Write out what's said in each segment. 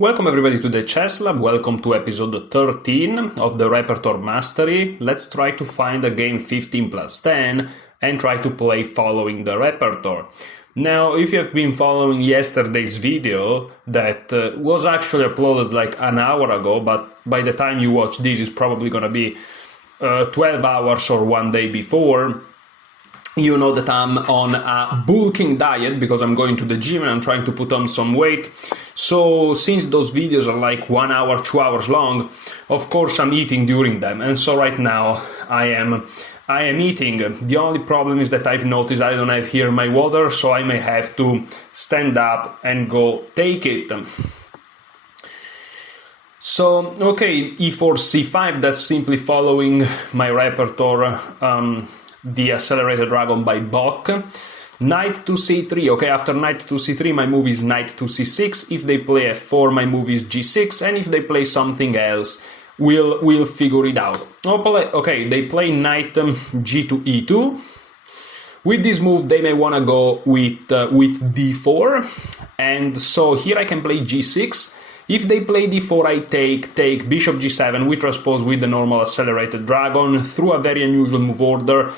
Welcome everybody to the Chess Lab, welcome to episode 13 of the Repertoire Mastery. Let's try to find a game 15 plus 10 and try to play following the repertoire. Now, if you have been following yesterday's video that was actually uploaded like an hour ago, but by the time you watch this, it's probably going to be 12 hours or one day before. You know that I'm on a bulking diet because I'm going to the gym and I'm trying to put on some weight. So since those videos are like 1 hour, 2 hours long, of course I'm eating during them. And so right now I am eating. The only problem is that I've noticed I don't have here my water, so I may have to stand up and go take it. So, okay, e4, c5, that's simply following my repertoire, the Accelerated Dragon by Bach. Knight to c3, okay, after knight to c3 my move is knight to c6, if they play f4 my move is g6, and if they play something else we'll figure it out. Okay, they play knight g to e2. With this move they may want to go with d4, and so here I can play g6. If they play d4, I take bishop g7, we transpose with the normal Accelerated Dragon through a very unusual move order.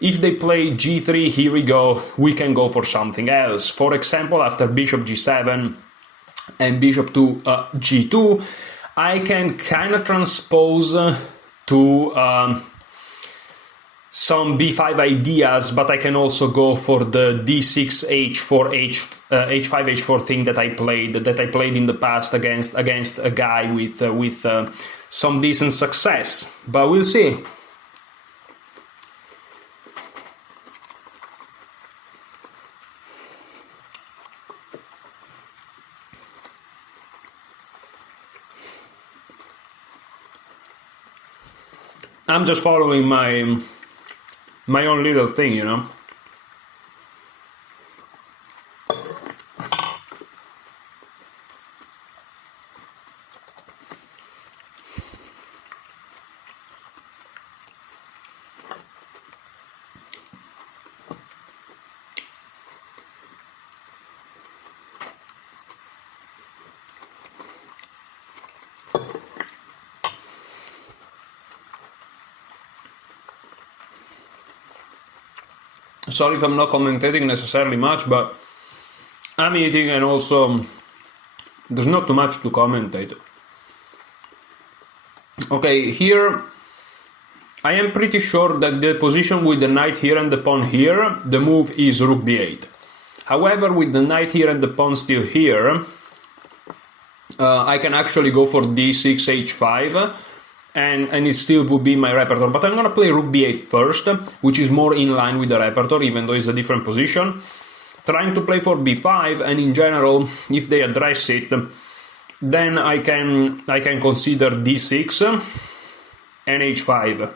If they play g3, here we go, we can go for something else. For example, after bishop g7 and bishop to g2, I can kind of transpose to some b5 ideas, but I can also go for the d6 h4 h5 h4 thing that I played in the past against a guy with some decent success. But we'll see. I'm just following my own little thing, you know. Sorry if I'm not commentating necessarily much, but I'm eating and also there's not too much to commentate. Okay, here I am pretty sure that the position with the knight here and the pawn here, the move is rook b8. However, with the knight here and the pawn still here, I can actually go for d6 h5. And it still would be my repertoire, but I'm going to play rook b8 first, which is more in line with the repertoire, even though it's a different position. Trying to play for b5, and in general, if they address it, then I can consider d6 and h5,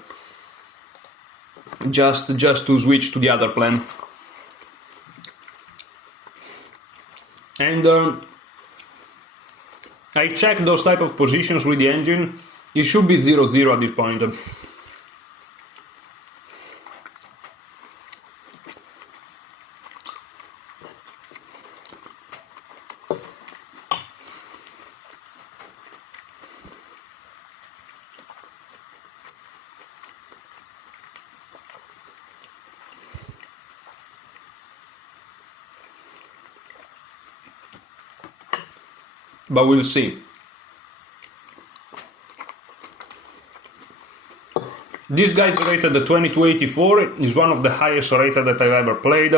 just to switch to the other plan. And I check those type of positions with the engine. It should be 0-0 at this point. But we'll see. This guy's rated at 2284, is one of the highest rated that I've ever played.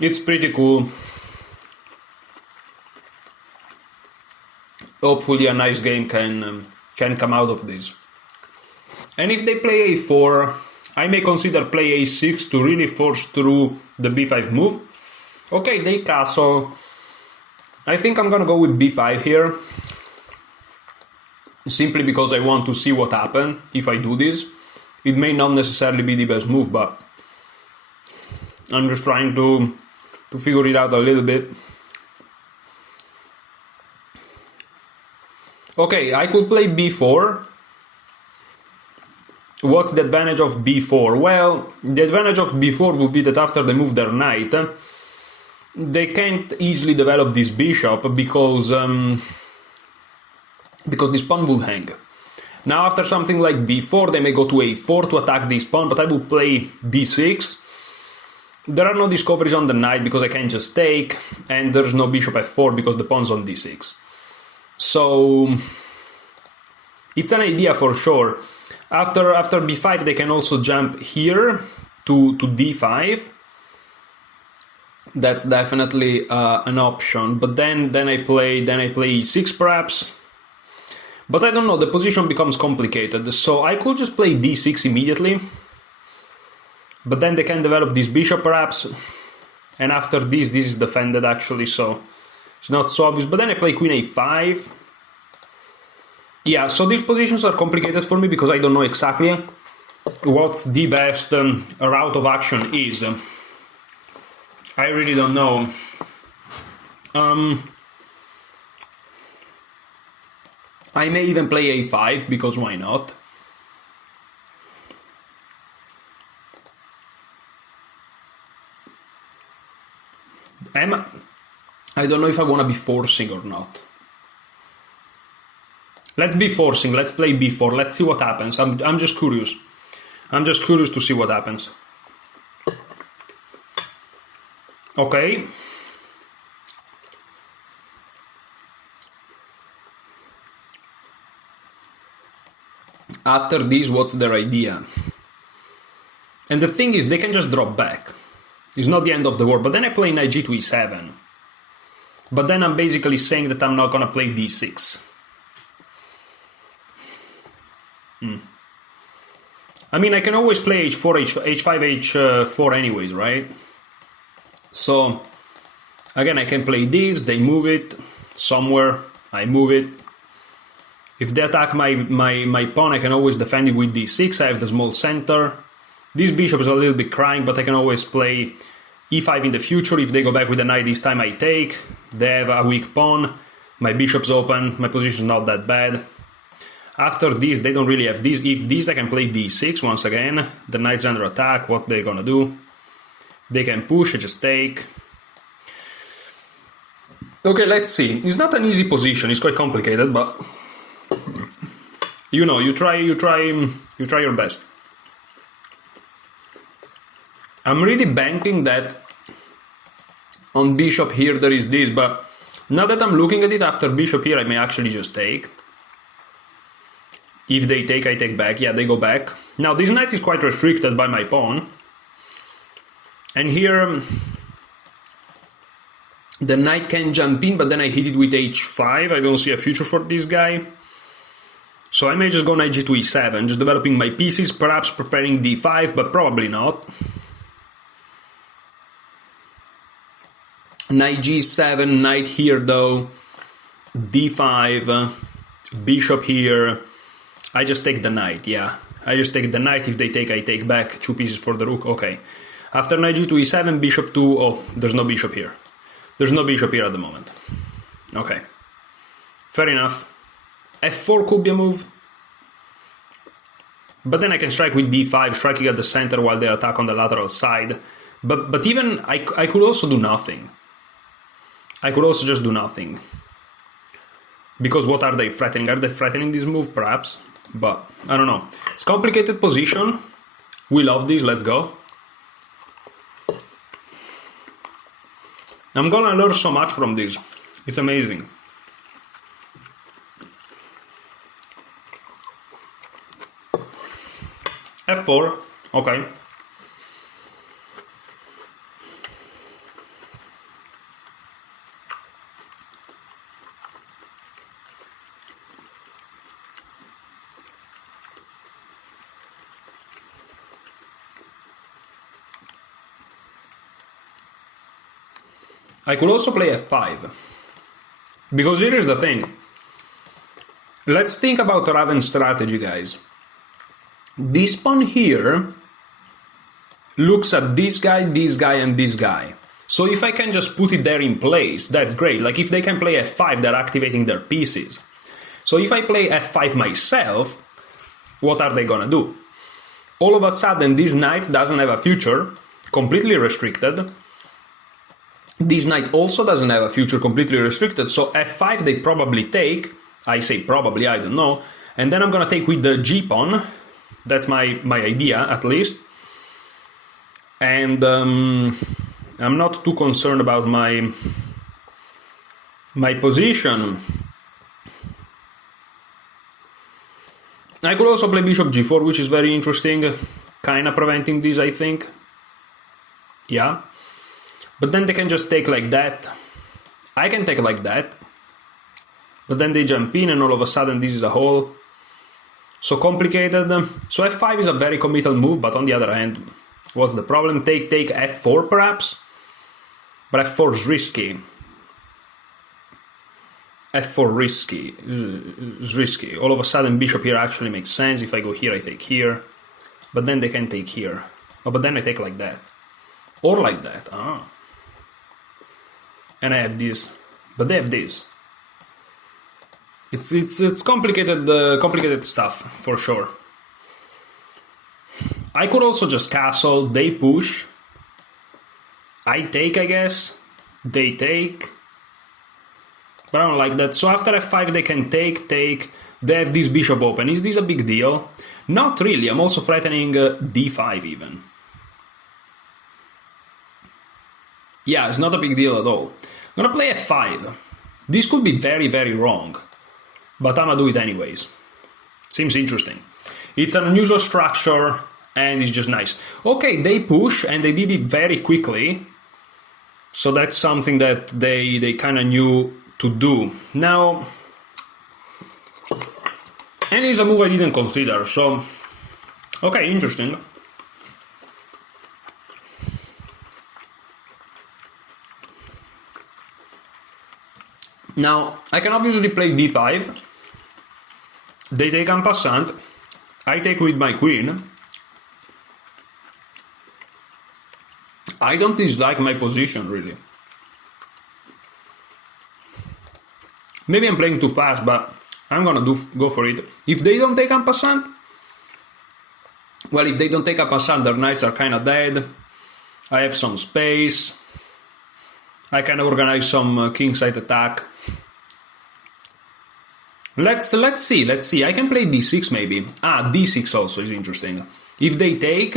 It's pretty cool. Hopefully a nice game can come out of this. And if they play a4, I may consider play a6 to really force through the b5 move. Okay, they castle. I think I'm gonna go with b5 here. Simply because I want to see what happens if I do this. It may not necessarily be the best move, but I'm just trying to figure it out a little bit. Okay, I could play b4. What's the advantage of b4? Well, the advantage of b4 would be that after they move their knight, they can't easily develop this bishop because because this pawn will hang. Now after something like b4, they may go to a4 to attack this pawn, but I will play b6. There are no discoveries on the knight because I can just take, and there's no bishop f4 because the pawn's on d6. So it's an idea for sure. After b5, they can also jump here to d5. That's definitely an option. But then I play e6 perhaps. But I don't know, the position becomes complicated. So I could just play d6 immediately. But then they can develop this bishop perhaps. And after this is defended actually, so it's not so obvious. But then I play queen a5. Yeah, so these positions are complicated for me because I don't know exactly what's the best route of action is. I really don't know. I may even play a5 because why not? I don't know if I want to be forcing or not. Let's be forcing, let's play b4, let's see what happens. I'm just curious. I'm just curious to see what happens. Okay. After this, what's their idea? And the thing is, they can just drop back. It's not the end of the world. But then I play knight g to e7. But then I'm basically saying that I'm not going to play d6. I mean, I can always play h4, h5, h4 anyways, right? So, again, I can play this, they move it somewhere, I move it. If they attack my pawn, I can always defend it with d6, I have the small center. This bishop is a little bit crying, but I can always play e5 in the future. If they go back with a knight this time, I take. They have a weak pawn, my bishop's open, my position is not that bad. After this, they don't really have this. If this, I can play d6 once again. The knight's under attack, what they're gonna do? They can push, I just take. Okay, let's see. It's not an easy position, it's quite complicated, but you know, you try your best. I'm really banking that on bishop here there is this, but now that I'm looking at it, after bishop here I may actually just take. If they take, I take back. Yeah, they go back. Now this knight is quite restricted by my pawn. And here the knight can jump in, but then I hit it with h5. I don't see a future for this guy. So I may just go knight g to e7, just developing my pieces, perhaps preparing d5, but probably not. Knight g7, knight here though, d5, bishop here. I just take the knight, yeah. I just take the knight. If they take, I take back 2 pieces for the rook. Okay. After knight g to e7, bishop to... Oh, there's no bishop here. There's no bishop here at the moment. Okay. Fair enough. f4 could be a move. But then I can strike with d5, striking at the center while they attack on the lateral side. But even... I could also do nothing. I could also just do nothing. Because what are they threatening? Are they threatening this move? Perhaps. But I don't know. It's a complicated position. We love this. Let's go. I'm gonna learn so much from this. It's amazing. f4. Okay. I could also play f5, because here is the thing. Let's think about Raven's strategy, guys. This pawn here looks at this guy, and this guy. So if I can just put it there in place, that's great. Like if they can play f5, they're activating their pieces. So if I play f5 myself, what are they gonna do? All of a sudden, this knight doesn't have a future, completely restricted. This knight also doesn't have a future, completely restricted, so f5 they probably take. I say probably, I don't know. And then I'm gonna take with the g-pawn. That's my idea, at least. And I'm not too concerned about my position. I could also play bishop g4, which is very interesting, kind of preventing this, I think. Yeah. But then they can just take like that. I can take like that. But then they jump in and all of a sudden this is a hole. So complicated. So f5 is a very committal move, but on the other hand, what's the problem? Take f4 perhaps? But f4 is risky. f4 risky. Is risky. All of a sudden bishop here actually makes sense. If I go here, I take here. But then they can take here. Oh, but then I take like that. Or like that. Ah. And I have this. But they have this. It's complicated, complicated stuff, for sure. I could also just castle, they push. I take, I guess. They take. But I don't like that. So after f5 they can take. They have this bishop open. Is this a big deal? Not really. I'm also threatening d5 even. Yeah, it's not a big deal at all. I'm gonna play f5. This could be very, very wrong. But I'm gonna do it anyways. Seems interesting. It's an unusual structure and it's just nice. Okay, they push and they did it very quickly. So that's something that they kind of knew to do. Now, and it's a move I didn't consider. So, okay, interesting. Now, I can obviously play d5. They take en passant. I take with my queen. I don't dislike my position, really. Maybe I'm playing too fast, but I'm gonna go for it. If they don't take en passant, well, if they don't take en passant, their knights are kind of dead. I have some space. I can organize some kingside attack. Let's see. I can play d6 maybe. Ah, d6 also is interesting. If they take,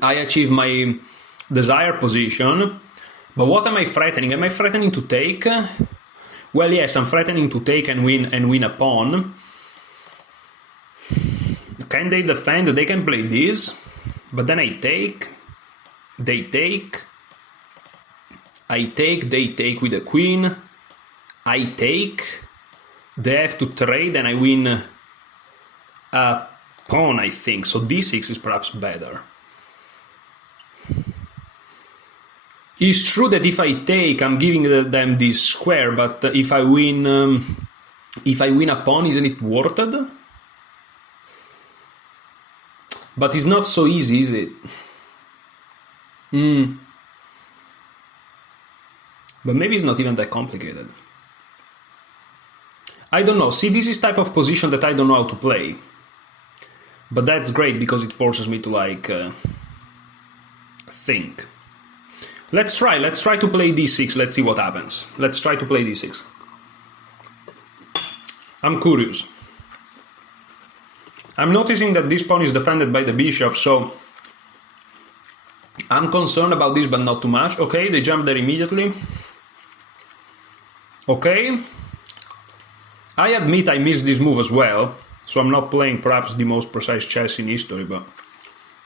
I achieve my desired position. But what am I threatening? Am I threatening to take? Well, yes, I'm threatening to take and win a pawn. Can they defend? They can play this. But then I take. They take. I take. They take with the queen. I take. They have to trade and I win a pawn, I think. So d6 is perhaps better. It's true that if I take, I'm giving them this square, but if I win a pawn, isn't it worth it? But it's not so easy, is it? But maybe it's not even that complicated. I don't know. See, this is type of position that I don't know how to play. But that's great because it forces me to, like, think. Let's try to play d6. Let's see what happens. Let's try to play d6. I'm curious. I'm noticing that this pawn is defended by the bishop, so I'm concerned about this, but not too much. Okay, they jump there immediately. Okay. I admit I missed this move as well, so I'm not playing perhaps the most precise chess in history, but...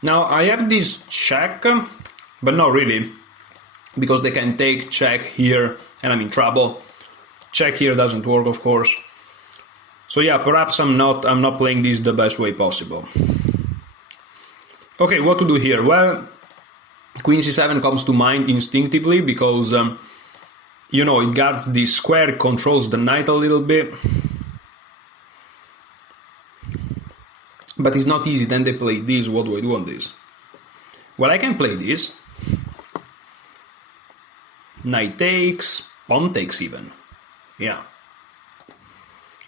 Now, I have this check, but not really, because they can take check here, and I'm in trouble. Check here doesn't work, of course. So yeah, perhaps I'm not playing this the best way possible. Okay, what to do here? Well, Queen c7 comes to mind instinctively, because... you know, it guards the square, controls the knight a little bit. But it's not easy. Then they play this. What do I do on this? Well, I can play this. Knight takes, pawn takes even. Yeah.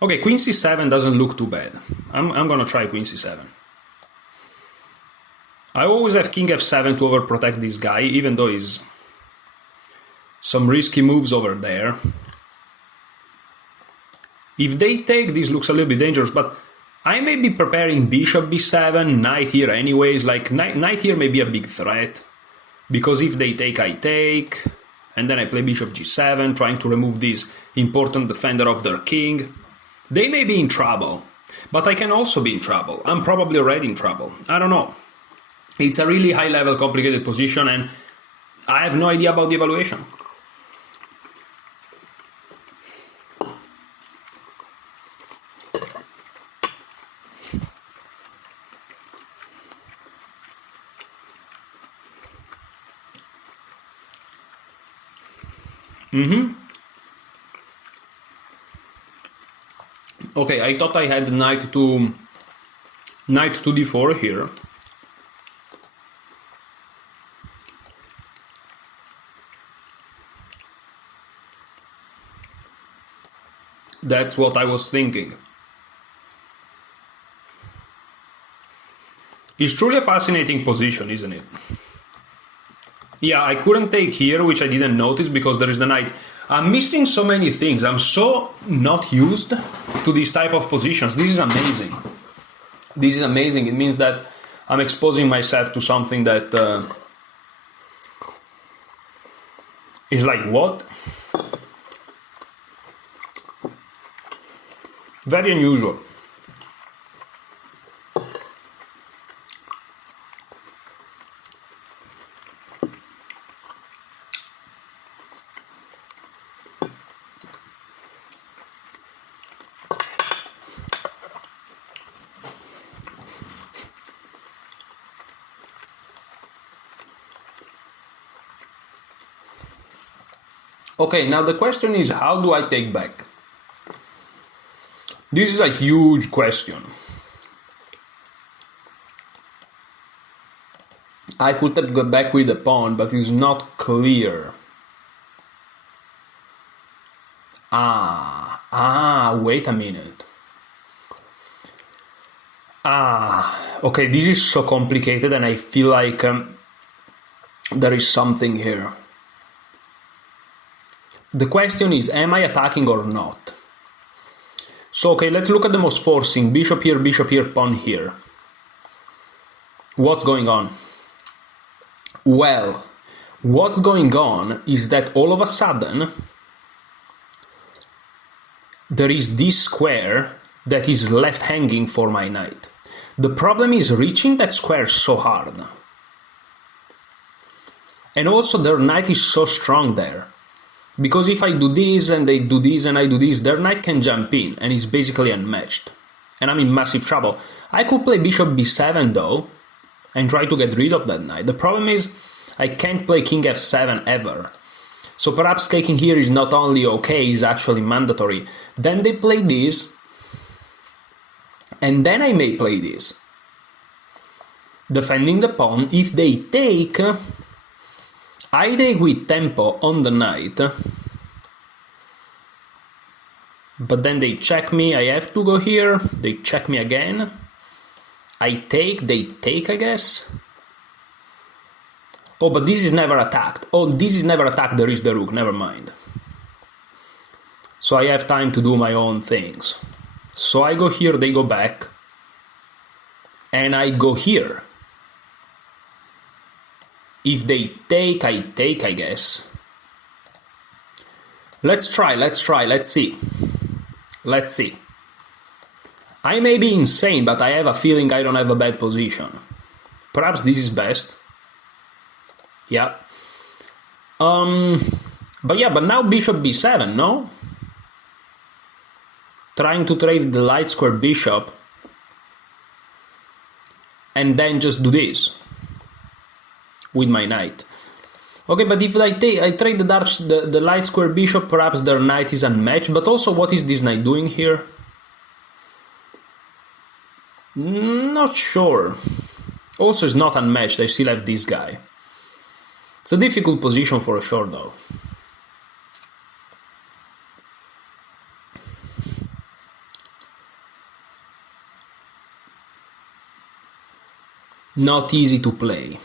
Okay, Queen c7 doesn't look too bad. I'm gonna try Queen c7. I always have King f7 to overprotect this guy, even though he's... some risky moves over there. If they take, this looks a little bit dangerous, but I may be preparing bishop b7, knight here anyways, like knight here may be a big threat, because if they take, I take, and then I play bishop g7, trying to remove this important defender of their king. They may be in trouble, but I can also be in trouble. I'm probably already in trouble. I don't know. It's a really high-level, complicated position, and I have no idea about the evaluation. Okay, I thought I had knight to d4 here. That's what I was thinking. It's truly a fascinating position, isn't it? Yeah, I couldn't take here, which I didn't notice because there is the knight. I'm missing so many things. I'm so not used to these type of positions. This is amazing. This is amazing. It means that I'm exposing myself to something that is like, what? Very unusual. Okay, now the question is, how do I take back? This is a huge question. I could have got back with the pawn, but it's not clear. Wait a minute. Okay, this is so complicated and I feel like there is something here. The question is, am I attacking or not? So, okay, let's look at the most forcing. Bishop here, pawn here. What's going on? Well, what's going on is that all of a sudden, there is this square that is left hanging for my knight. The problem is reaching that square so hard. And also their knight is so strong there. Because if I do this and they do this and I do this, their knight can jump in and is basically unmatched. And I'm in massive trouble. I could play bishop b7 though and try to get rid of that knight. The problem is I can't play king f7 ever. So perhaps taking here is not only okay, it's actually mandatory. Then they play this and then I may play this. Defending the pawn. If they take, I take with tempo on the knight, but then they check me, I have to go here, they check me again, I take, they take, I guess. Oh, but this is never attacked. Oh, this is never attacked, there is the rook, never mind. So I have time to do my own things. So I go here, they go back, and I go here. If they take, I take, I guess. Let's try, let's see. Let's see. I may be insane, but I have a feeling I don't have a bad position. Perhaps this is best. Yeah. But now bishop b7, no? Trying to trade the light square bishop. And then just do this. With my knight. Okay, but if I trade the light square bishop, perhaps their knight is unmatched. But also, what is this knight doing here? Not sure. Also, it's not unmatched. I still have this guy. It's a difficult position for sure, though. Not easy to play.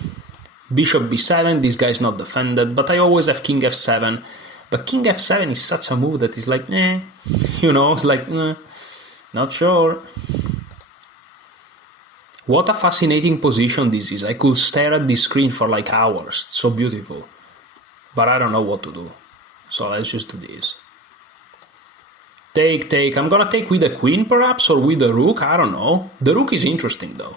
Bishop b7, this guy is not defended, but I always have king f7. But king f7 is such a move that is like, you know, it's like, not sure. What a fascinating position this is. I could stare at this screen for like hours. It's so beautiful. But I don't know what to do. So let's just do this. Take, take. I'm gonna take with the queen perhaps, or with the rook. I don't know. The rook is interesting though,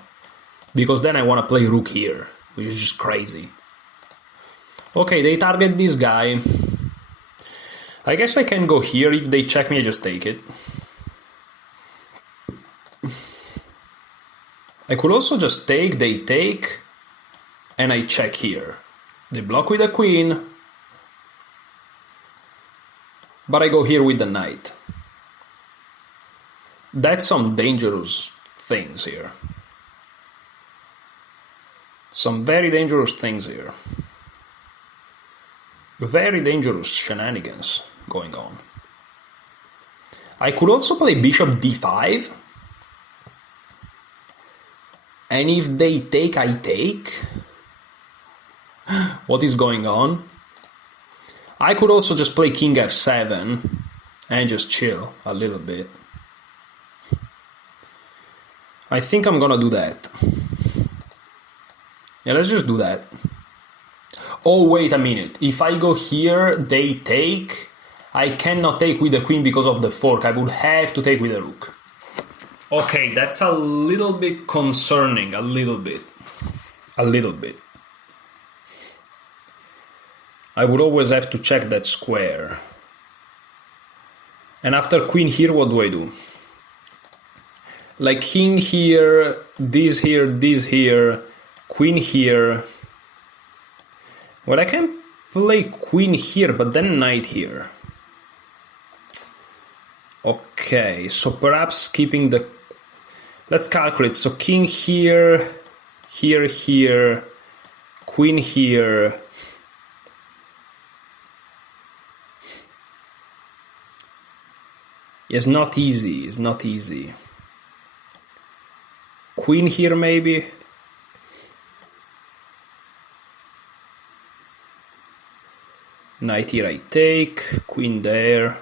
because then I want to play rook here, which is just crazy. Okay, they target this guy. I guess I can go here. If they check me, I just take it. I could also just take, they take, and I check here. They block with the queen, but I go here with the knight. That's some dangerous things here. Some very dangerous things here. Very dangerous shenanigans going on. I could also play bishop d5. And if they take, I take. What is going on? I could also just play king f7 and just chill a little bit. I think I'm gonna do that. Yeah, let's just do that. Oh, wait a minute. If I go here, they take. I cannot take with the queen because of the fork. I would have to take with the rook. Okay, that's a little bit concerning. A little bit. A little bit. I would always have to check that square. And after queen here, what do I do? Like king here, this here, queen here. Well, I can play queen here, but then knight here. Okay, so perhaps keeping the... Let's calculate. So king here, here, queen here. It's not easy, it's not easy. Queen here maybe. Knight here I take, queen there.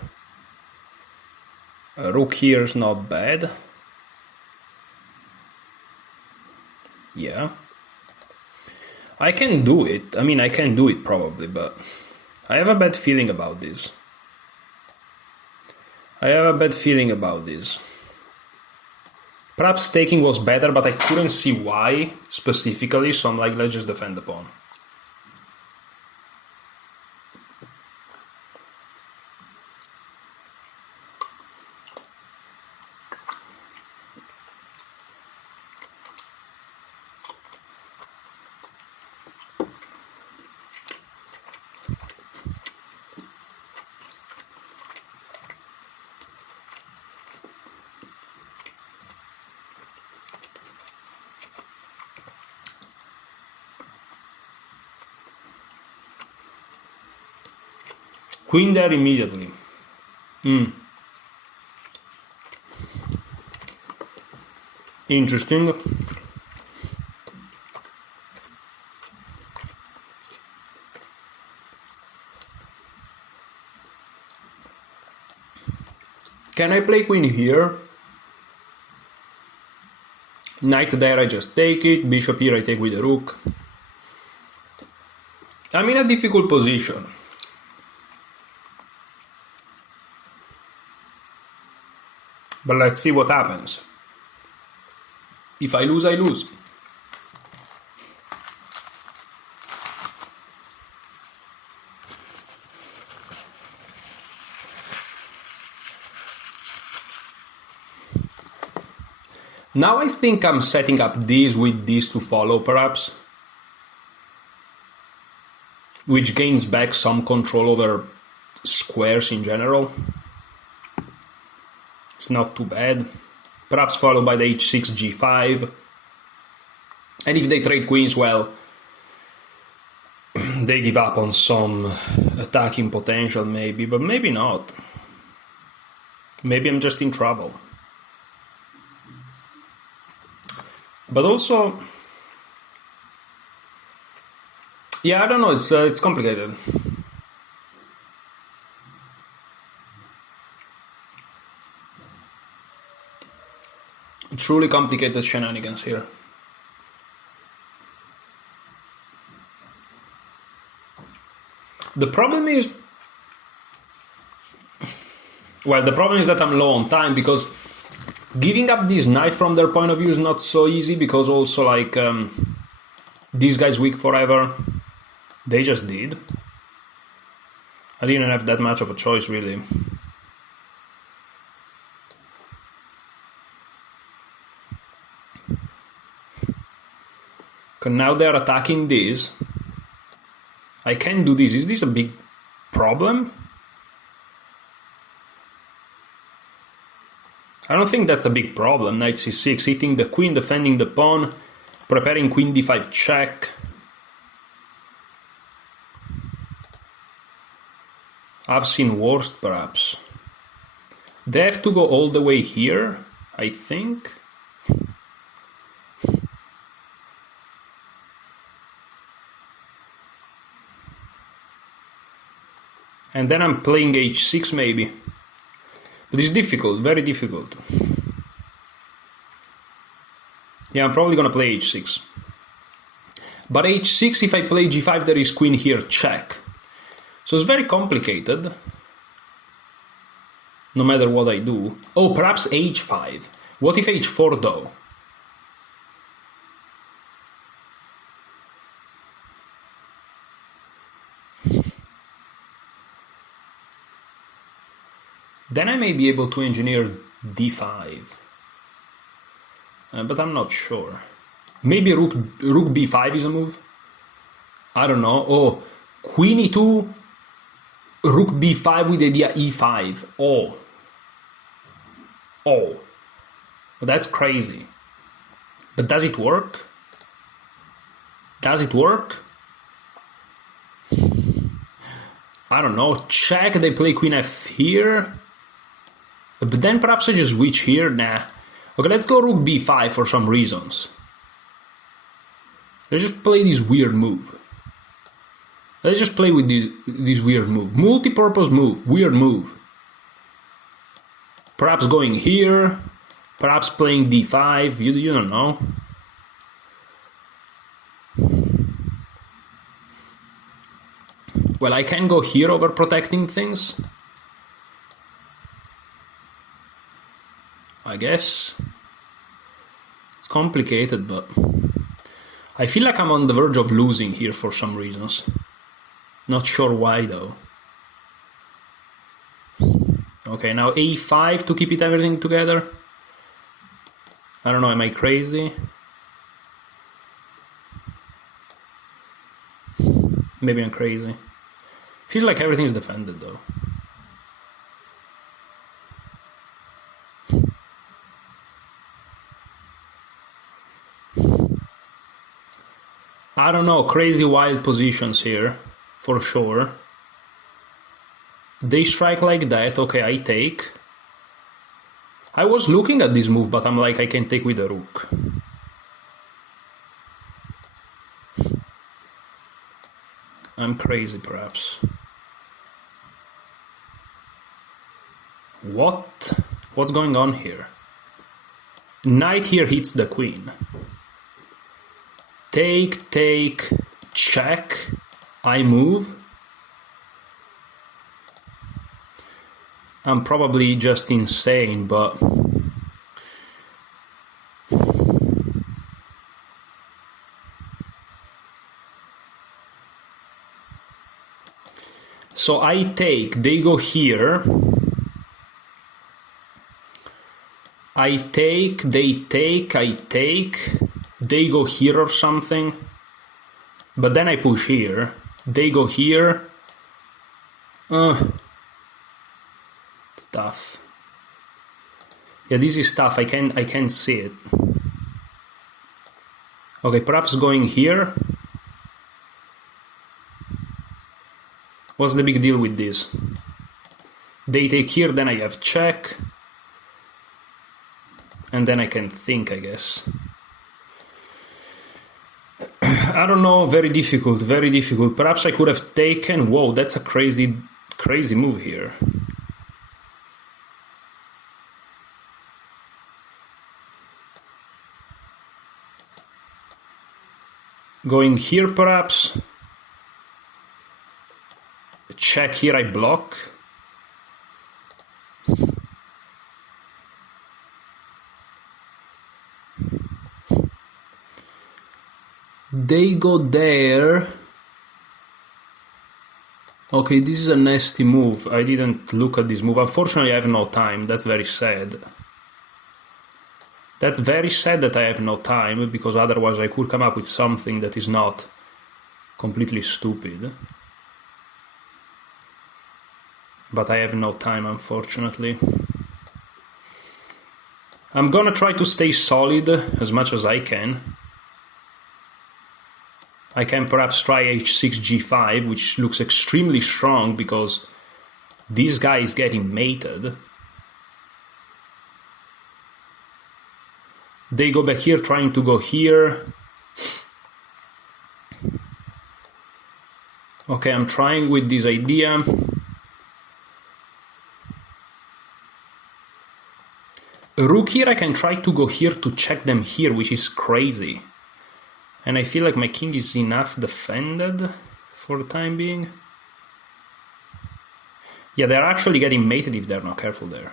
A rook here is not bad. Yeah. I can do it. I mean, I can do it probably, but I have a bad feeling about this. I have a bad feeling about this. Perhaps taking was better, but I couldn't see why specifically, so I'm like, let's just defend the pawn. Queen there immediately. Interesting. Can I play queen here? Knight there, I just take it. Bishop here, I take with the rook. I'm in a difficult position. But let's see what happens. If I lose, I lose. Now I think I'm setting up this with this to follow, perhaps. Which gains back some control over squares in general. It's not too bad. Perhaps followed by the h6, g5. And if they trade queens, well, they give up on some attacking potential maybe, but maybe not. Maybe I'm just in trouble. But also, yeah, I don't know, it's complicated. Truly complicated shenanigans here. The problem is... Well, the problem is that I'm low on time, because giving up this knight from their point of view is not so easy, because also, like, these guys weak forever. They just did. I didn't have that much of a choice, really. Because now they're attacking this. I can do this. Is this a big problem? I don't think that's a big problem. Knight c6, hitting the queen, defending the pawn, preparing queen d5 check. I've seen worse, perhaps. They have to go all the way here, I think. And then I'm playing h6 maybe. But it's difficult, very difficult. Yeah, I'm probably gonna play h6. But h6, if I play g5, there is queen here, check. So it's very complicated. No matter what I do. Oh, perhaps h5. What if h4 though? Then I may be able to engineer d5. But I'm not sure. Maybe rook b5 is a move? I don't know. Oh, queen e2, rook b5 with idea e5. Oh. Oh. That's crazy. But does it work? Does it work? I don't know. Check, they play queen f here. But then perhaps I just switch here. Nah. Okay, let's go rook b5 for some reasons. Let's just play this weird move. Let's just play with this weird move. Multi-purpose move. Weird move. Perhaps going here. Perhaps playing d5. You don't know. Well, I can go here over protecting things. I guess. It's complicated, but I feel like I'm on the verge of losing here for some reasons. Not sure why though. Okay, now a5 to keep everything together. I don't know, am I crazy? Maybe I'm crazy. Feels like everything's defended though. I don't know, crazy wild positions here, for sure. They strike like that, okay, I take. I was looking at this move, but I'm like, I can take with the rook. I'm crazy, perhaps. What? What's going on here? Knight here hits the queen. Take, take, check. I move. I'm probably just insane, but so I take, they go here. I take, they take, I take. They go here or something. But then I push here. They go here. It's tough. Yeah, this is tough. I can see it. Okay, perhaps going here. What's the big deal with this? They take here, then I have check. And then I can think, I guess. I don't know, very difficult, very difficult. Perhaps I could have taken... Whoa, that's a crazy, crazy move here. Going here perhaps. Check here, I block. They go there. Okay, this is a nasty move. I didn't look at this move. Unfortunately, I have no time. That's very sad. That's very sad that I have no time, because otherwise I could come up with something that is not completely stupid. But I have no time, unfortunately. I'm gonna try to stay solid as much as I can. I can perhaps try h6, g5, which looks extremely strong because this guy is getting mated. They go back here, trying to go here. Okay, I'm trying with this idea. A rook here, I can try to go here to check them here, which is crazy. And I feel like my king is enough defended for the time being. Yeah, they're actually getting mated if they're not careful there.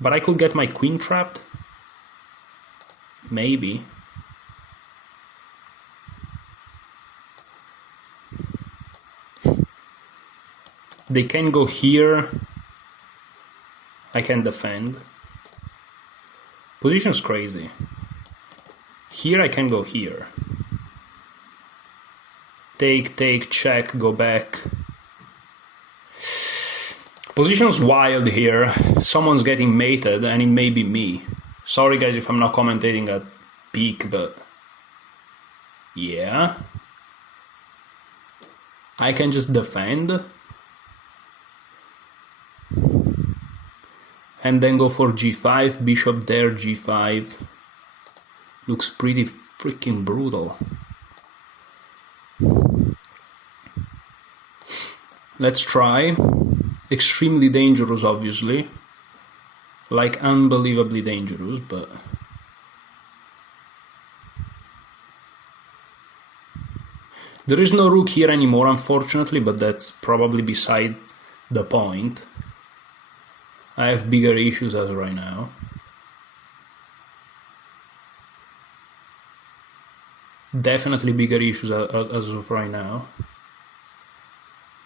But I could get my queen trapped. Maybe. They can go here. I can defend. Position's crazy. Here I can go here. Take, take, check, go back. Position's wild here. Someone's getting mated and it may be me. Sorry guys if I'm not commentating at peak, but yeah. I can just defend. And then go for g5, bishop there, g5. Looks pretty freaking brutal. Let's try. Extremely dangerous, obviously. Like, unbelievably dangerous, but... There is no rook here anymore, unfortunately, but that's probably beside the point. I have bigger issues as of right now. Definitely bigger issues as of right now.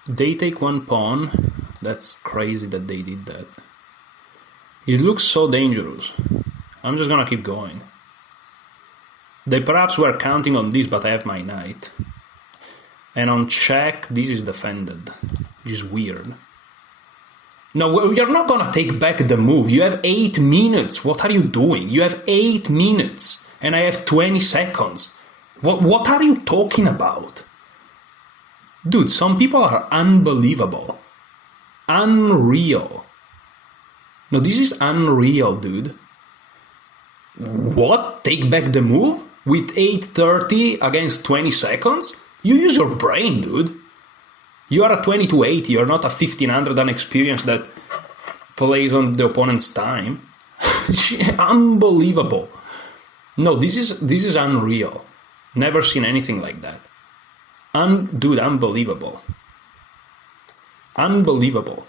They take one pawn. That's crazy that they did that. It looks so dangerous. I'm just gonna keep going. They perhaps were counting on this, but I have my knight. And on check, this is defended, which is weird. No, you're not gonna take back the move. You have 8 minutes. What are you doing? You have 8 minutes, and I have 20 seconds. What are you talking about? Dude, some people are unbelievable. Unreal. No, this is unreal, dude. What? Take back the move? With 8:30 against 20 seconds? You use your brain, dude. You are a 2280, you're not a 1500 unexperienced that plays on the opponent's time. Unbelievable. No, this is unreal. Never seen anything like that. Dude, unbelievable. Unbelievable.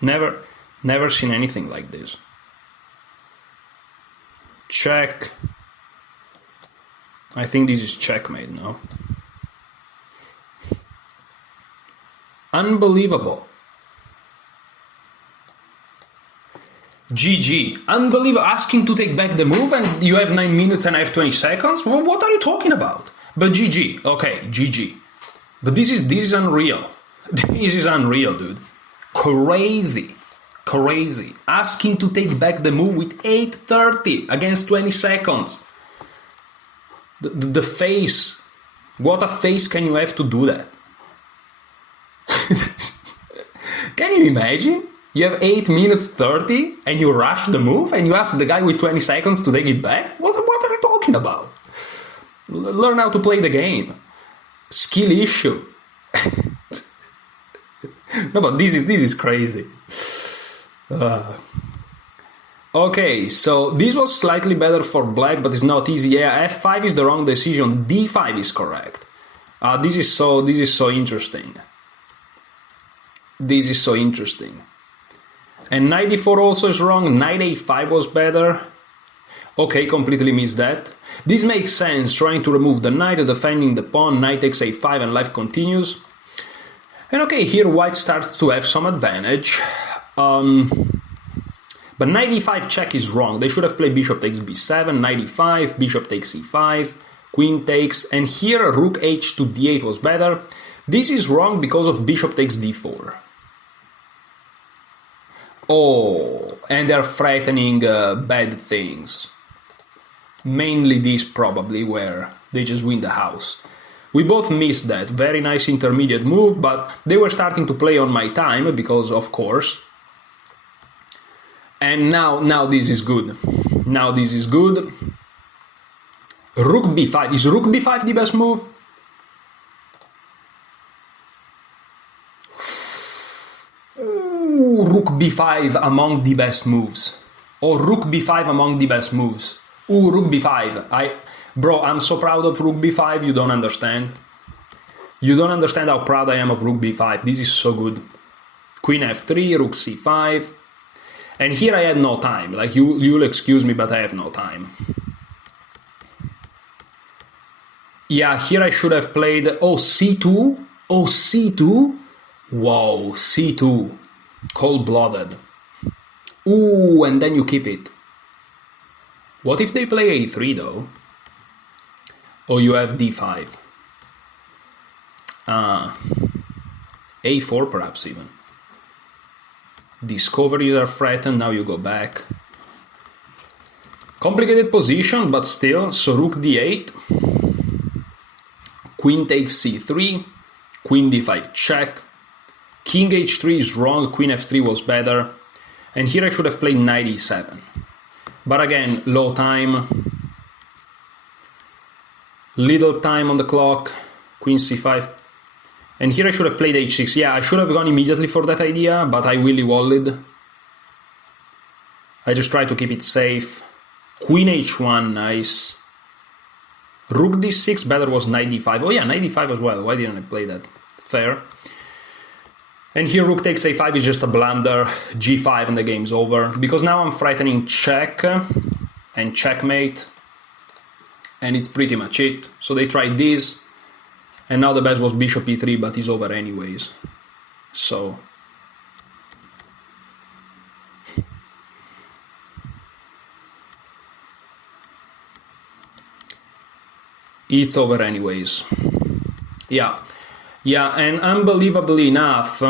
Never seen anything like this. Check. I think this is checkmate now. Unbelievable. GG. Unbelievable. Asking to take back the move and you have 9 minutes and I have 20 seconds? Well, what are you talking about? But GG. Okay, GG. But this is unreal. This is unreal, dude. Crazy. Crazy. Asking to take back the move with 8:30 against 20 seconds. The face. What a face can you have to do that? Can you imagine? You have 8 minutes 30 and you rush the move and you ask the guy with 20 seconds to take it back? What are you talking about? Learn how to play the game. Skill issue. No, but this is crazy. Okay, so this was slightly better for black, but it's not easy. Yeah, f5 is the wrong decision. d5 is correct. This is so interesting. This is so interesting. And knight d4 also is wrong. Knight a5 was better. Okay, completely missed that. This makes sense, trying to remove the knight, defending the pawn, knight takes a5 and life continues. And okay, here white starts to have some advantage. But knight e5 check is wrong. They should have played bishop takes b7, knight e5, bishop takes e5, queen takes, and here rook h to d8 was better. This is wrong because of bishop takes d4. Oh, and they're threatening bad things. Mainly this probably, where they just win the house. We both missed that. Very nice intermediate move, but they were starting to play on my time, because of course. And now this is good. Now this is good. Rook b5. Is rook b5 the best move? Ooh, rook b5 among the best moves. Or rook b5 among the best moves. Ooh, rook b5. Bro, I'm so proud of rook b5, you don't understand. You don't understand how proud I am of rook b5. This is so good. Queen f3, rook c5. And here I had no time. Like, you'll excuse me, but I have no time. Yeah, here I should have played... Oh, c2? Oh, c2? Whoa, c2. Cold-blooded. Ooh, and then you keep it. What if they play a3 though? Or you have d5? A4 perhaps even. Discoveries are threatened, now you go back. Complicated position, but still. So rook d8. Queen takes c3. Queen d5 check. King h3 is wrong, queen f3 was better. And here I should have played knight e7. But again, low time. Little time on the clock. Queen c5. And here I should have played h6. Yeah, I should have gone immediately for that idea, but I willy-walled. I just tried to keep it safe. Queen h1, nice. Rook d6, better was knight d5. Oh yeah, knight d5 as well. Why didn't I play that? It's fair. And here rook takes a5 is just a blunder. g5 and the game's over. Because now I'm threatening check and checkmate. And it's pretty much it. So they tried this. And now the best was bishop e3, but it's over anyways. So... it's over anyways. Yeah, and unbelievably enough,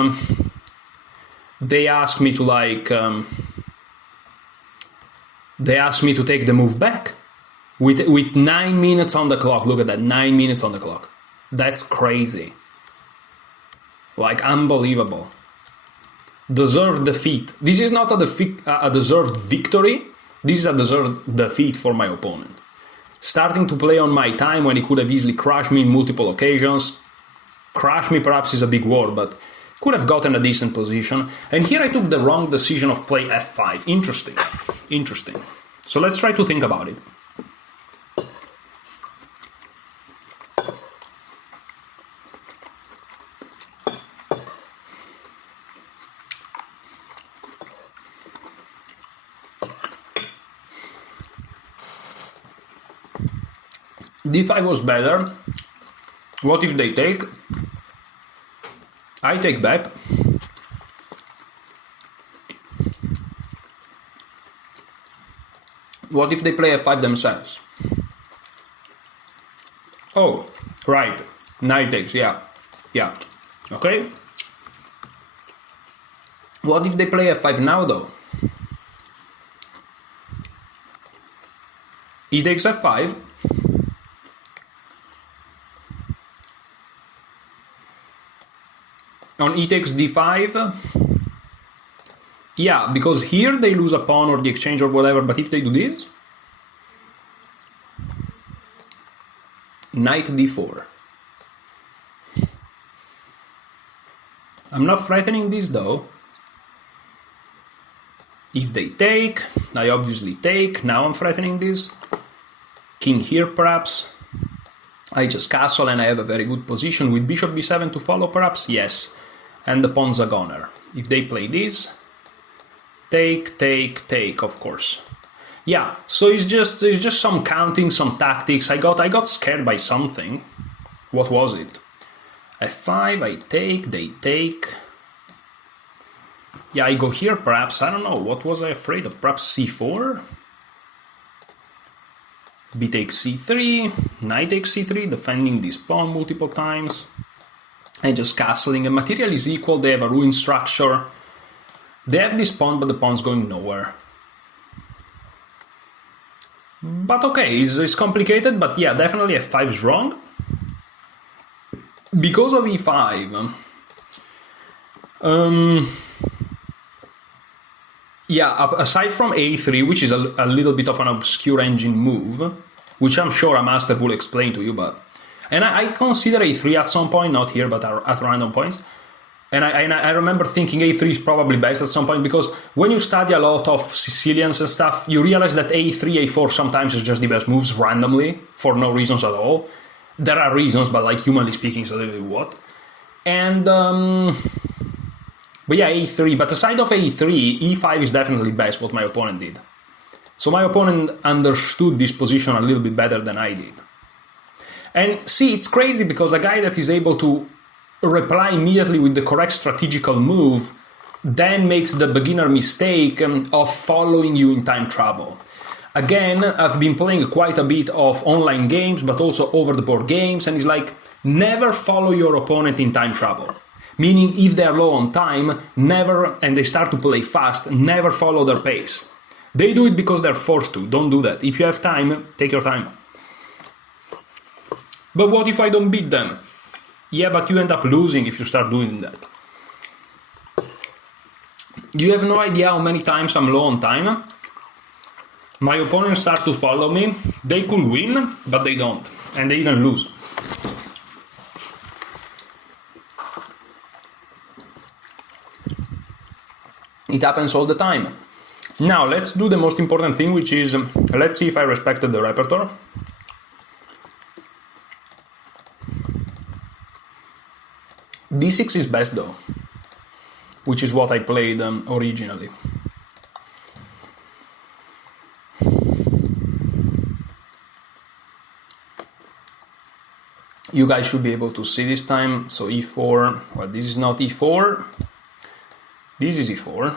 they asked me to they asked me to take the move back with 9 minutes on the clock. Look at that, 9 minutes on the clock. That's crazy. Like, unbelievable. Deserved defeat. This is not a deserved victory. This is a deserved defeat for my opponent. Starting to play on my time when he could have easily crushed me in multiple occasions. Crush me perhaps is a big word, but could have gotten a decent position. And here I took the wrong decision of play f5. Interesting. Interesting. So let's try to think about it. d5 was better. What if they take? I take back. What if they play f5 themselves? Oh, right. Knight takes, yeah. Okay. What if they play f5 now though? E takes f5. On e takes d5, yeah, because here they lose a pawn or the exchange or whatever, but if they do this, knight d4. I'm not threatening this though. If they take, I obviously take. Now I'm threatening this. King here, perhaps. I just castle and I have a very good position with bishop b7 to follow, perhaps. Yes. And the pawn's a goner. If they play this, take, take, take, of course. Yeah, so it's just some counting, some tactics. I got scared by something. What was it? f5, I take, they take. Yeah, I go here, perhaps. I don't know. What was I afraid of? Perhaps c4? B takes c3, knight takes c3, defending this pawn multiple times. And just castling. And material is equal. They have a ruined structure. They have this pawn, but the pawn's going nowhere. But okay, it's complicated. But yeah, definitely f5 is wrong. Because of e5. Yeah, aside from a3, which is a little bit of an obscure engine move, which I'm sure a master will explain to you, but... And I consider a3 at some point, not here, but at random points. And I remember thinking a3 is probably best at some point, because when you study a lot of Sicilians and stuff, you realize that a3, a4 sometimes is just the best moves randomly, for no reasons at all. There are reasons, but like humanly speaking, it's a little bit what. And... But yeah, a3. But aside of a3, e5 is definitely best, what my opponent did. So my opponent understood this position a little bit better than I did. And see, it's crazy because a guy that is able to reply immediately with the correct strategical move then makes the beginner mistake of following you in time trouble. Again, I've been playing quite a bit of online games, but also over-the-board games, and it's like, never follow your opponent in time trouble. Meaning, if they're low on time, never, and they start to play fast, never follow their pace. They do it because they're forced to. Don't do that. If you have time, take your time. But what if I don't beat them? Yeah, but you end up losing if you start doing that. You have no idea how many times I'm low on time. My opponents start to follow me. They could win, but they don't. And they even lose. It happens all the time. Now, let's do the most important thing, which is, let's see if I respected the repertoire. d6 is best though, which is what I played originally. You guys should be able to see this time. So e4, well, this is not e4. This is e4,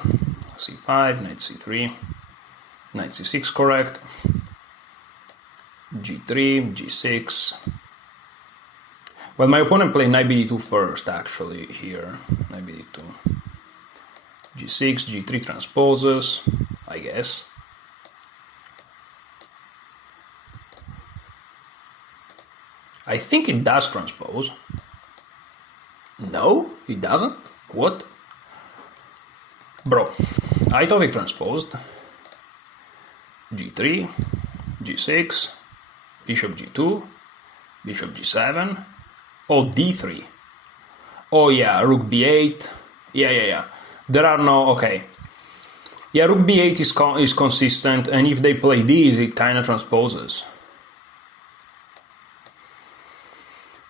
c5, knight c3, knight c6, correct, g3, g6. Well, my opponent played knight b2 first, actually, here, knight b2. g6, g3 transposes, I guess. I think it does transpose. No, it doesn't? What? Bro, I thought it transposed. g3, g6, bishop g2, bishop g7, oh, d3. Oh yeah, rook b8. Yeah. There are no, okay. Yeah, rook b8 is consistent, and if they play this, it kind of transposes.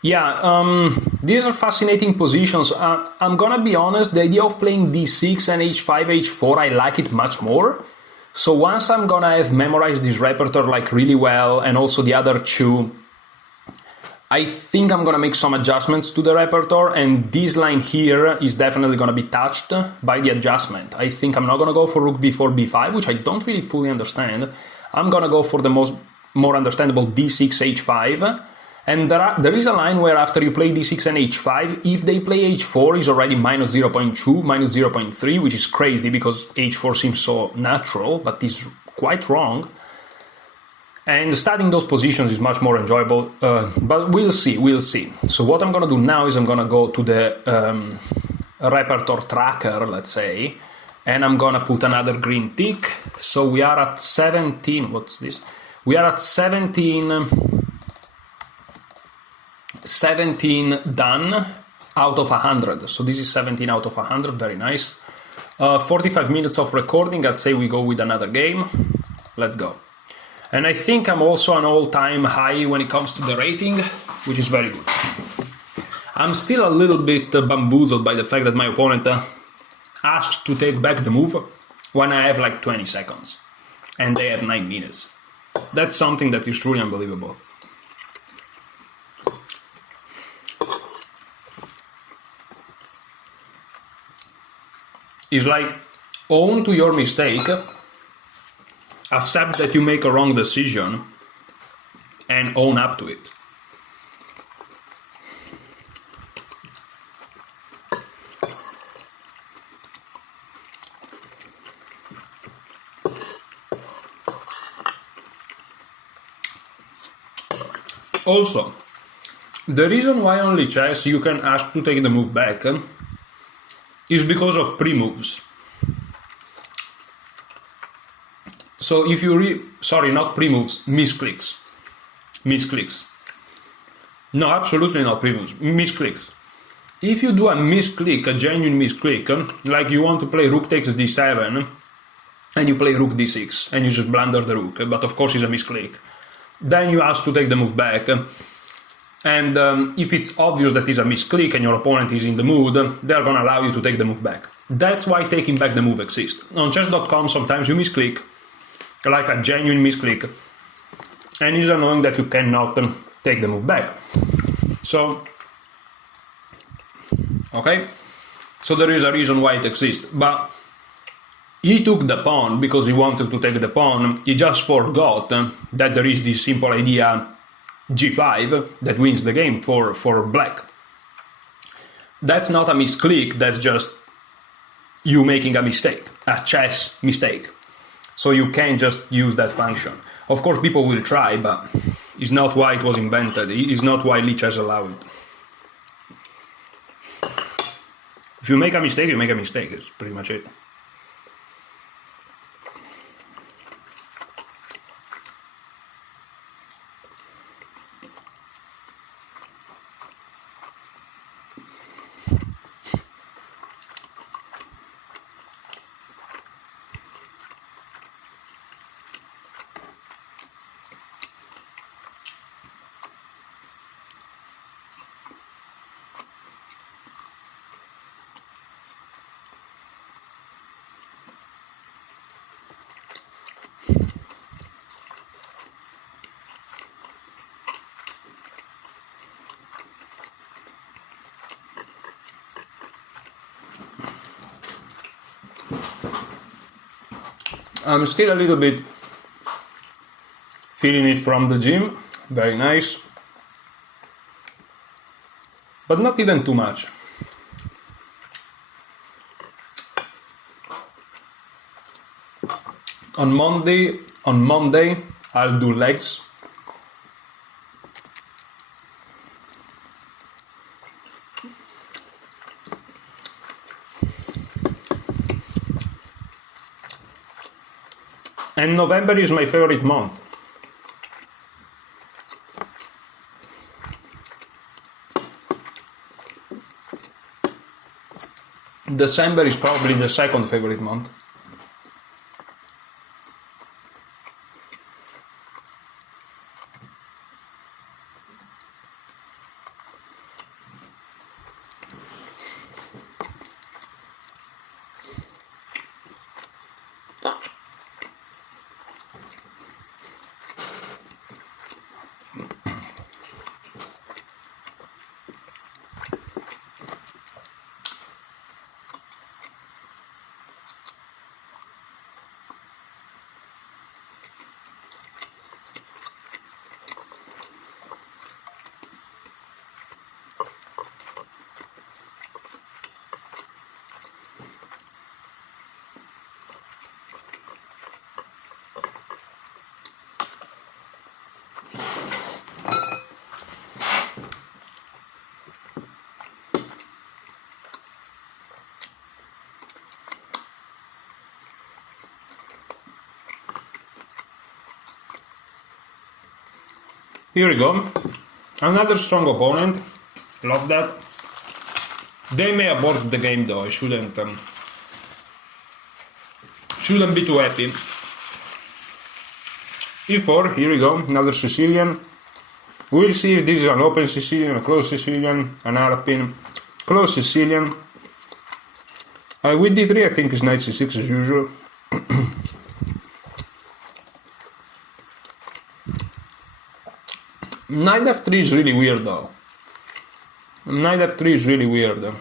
Yeah, these are fascinating positions. I'm gonna be honest, the idea of playing d6 and h5, h4, I like it much more. So once I'm gonna have memorized this repertoire like really well, and also the other two, I think I'm gonna make some adjustments to the repertoire, and this line here is definitely gonna be touched by the adjustment. I think I'm not gonna go for rook b4, b5, which I don't really fully understand. I'm gonna go for the more understandable d6, h5. And there is a line where after you play d6 and h5, if they play h4, is already minus 0.2, minus 0.3, which is crazy because h4 seems so natural, but is quite wrong. And studying those positions is much more enjoyable, but we'll see. So what I'm going to do now is I'm going to go to the repertoire tracker, let's say, and I'm going to put another green tick. So we are at 17, what's this? We are at 17 done out of 100. So this is 17 out of 100, very nice. 45 minutes of recording. I'd say we go with another game. Let's go. And I think I'm also an all-time high when it comes to the rating, which is very good. I'm still a little bit bamboozled by the fact that my opponent asked to take back the move when I have like 20 seconds and they have 9 minutes. That's something that is truly unbelievable. It's like, own to your mistake, accept that you make a wrong decision, and own up to it. Also, the reason why only chess you can ask to take the move back is because of pre-moves. So if you sorry, not pre-moves, misclicks. Misclicks. No, absolutely not pre-moves, misclicks. If you do a misclick, a genuine misclick, like you want to play rook takes d7, and you play rook d6, and you just blunder the rook, but of course it's a misclick, then you ask to take the move back. And if it's obvious that it's a misclick and your opponent is in the mood, they're going to allow you to take the move back. That's why taking back the move exists. On chess.com sometimes you misclick, like a genuine misclick, and it's annoying that you cannot take the move back. So, okay, so there is a reason why it exists, but he took the pawn because he wanted to take the pawn. He just forgot that there is this simple idea g5 that wins the game for black. That's not a misclick, that's just you making a mistake, a chess mistake. So you can't just use that function. Of course people will try, but it's not why it was invented, it's not why Lichess allowed it. If you make a mistake, you make a mistake, it's pretty much it. I'm still a little bit feeling it from the gym, very nice, but not even too much. On Monday, I'll do legs. And November is my favorite month. December is probably the second favorite month. Here we go. Another strong opponent. Love that. They may abort the game though. I shouldn't shouldn't be too happy. E4, here we go, another Sicilian. We'll see if this is an open Sicilian, a close Sicilian, an hairpin, close Sicilian. With d3 I think is knight c6 as usual. Knight f3 is really weird though. Knight f3 is really weird.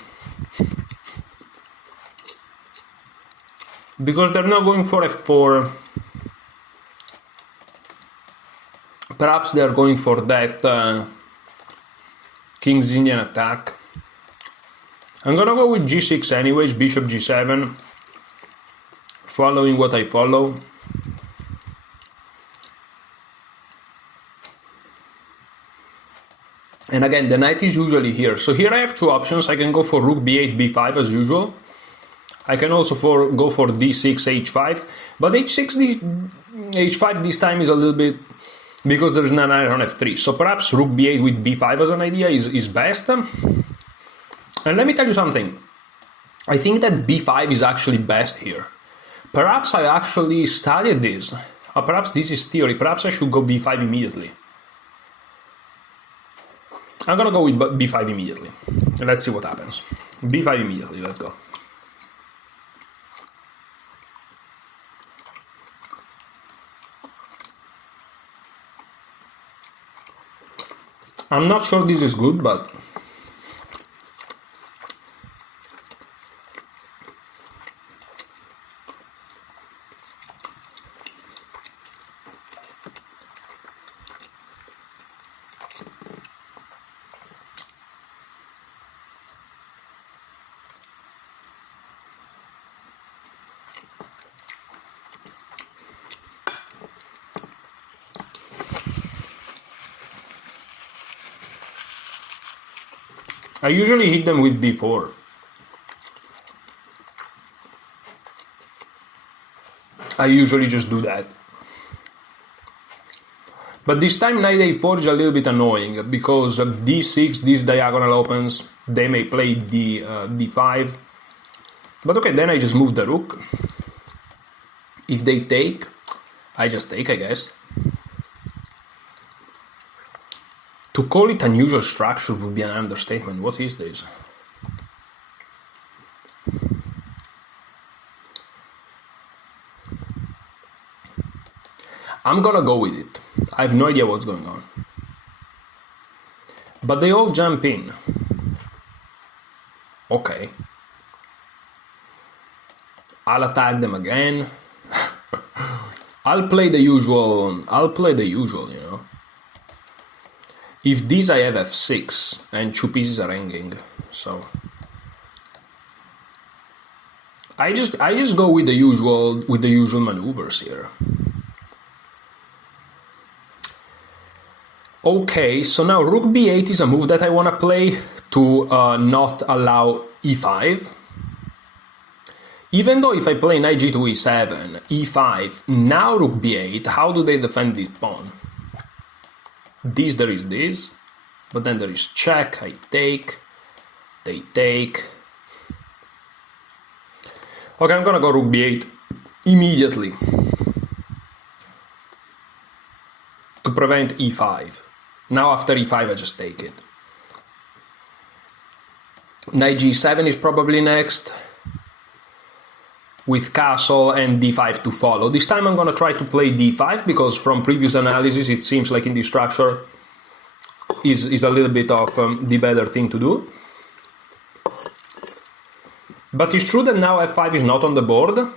Because they're not going for f4. Perhaps they're going for that King's Indian attack. I'm gonna go with g6 anyways, bishop g7, following what I follow. And again, the knight is usually here. So here I have two options. I can go for rook b8, b5 as usual. I can also go for d6, h5. But h5 this time is a little bit... because there is no knight on f3. So perhaps rook b8 with b5 as an idea is best. And let me tell you something. I think that b5 is actually best here. Perhaps I actually studied this. Or perhaps this is theory. Perhaps I should go b5 immediately. I'm gonna go with b5 immediately. And let's see what happens. b5 immediately, let's go. I'm not sure this is good, but... I usually hit them with b4. I usually just do that. But this time knight a4 is a little bit annoying because d6, this diagonal opens, they may play d5. But okay, then I just move the rook. If they take, I just take, I guess. To call it unusual structure would be an understatement. What is this? I'm gonna go with it. I have no idea what's going on. But they all jump in. Okay. I'll attack them again. I'll play the usual, you know. If this I have f6 and two pieces are hanging, so I just go with the usual maneuvers here. Okay, so now rook b8 is a move that I want to play to not allow e5. Even though if I play knight g2 e7, e5, now rook b8, how do they defend this pawn? There is this, but then there is check, I take, they take. Okay, I'm gonna go rook b8 immediately to prevent e5. Now after e5 I just take it. Knight g7 is probably next, with castle and d5 to follow. This time I'm gonna try to play d5 because from previous analysis it seems like in this structure is a little bit of the better thing to do. But it's true that now f5 is not on the board.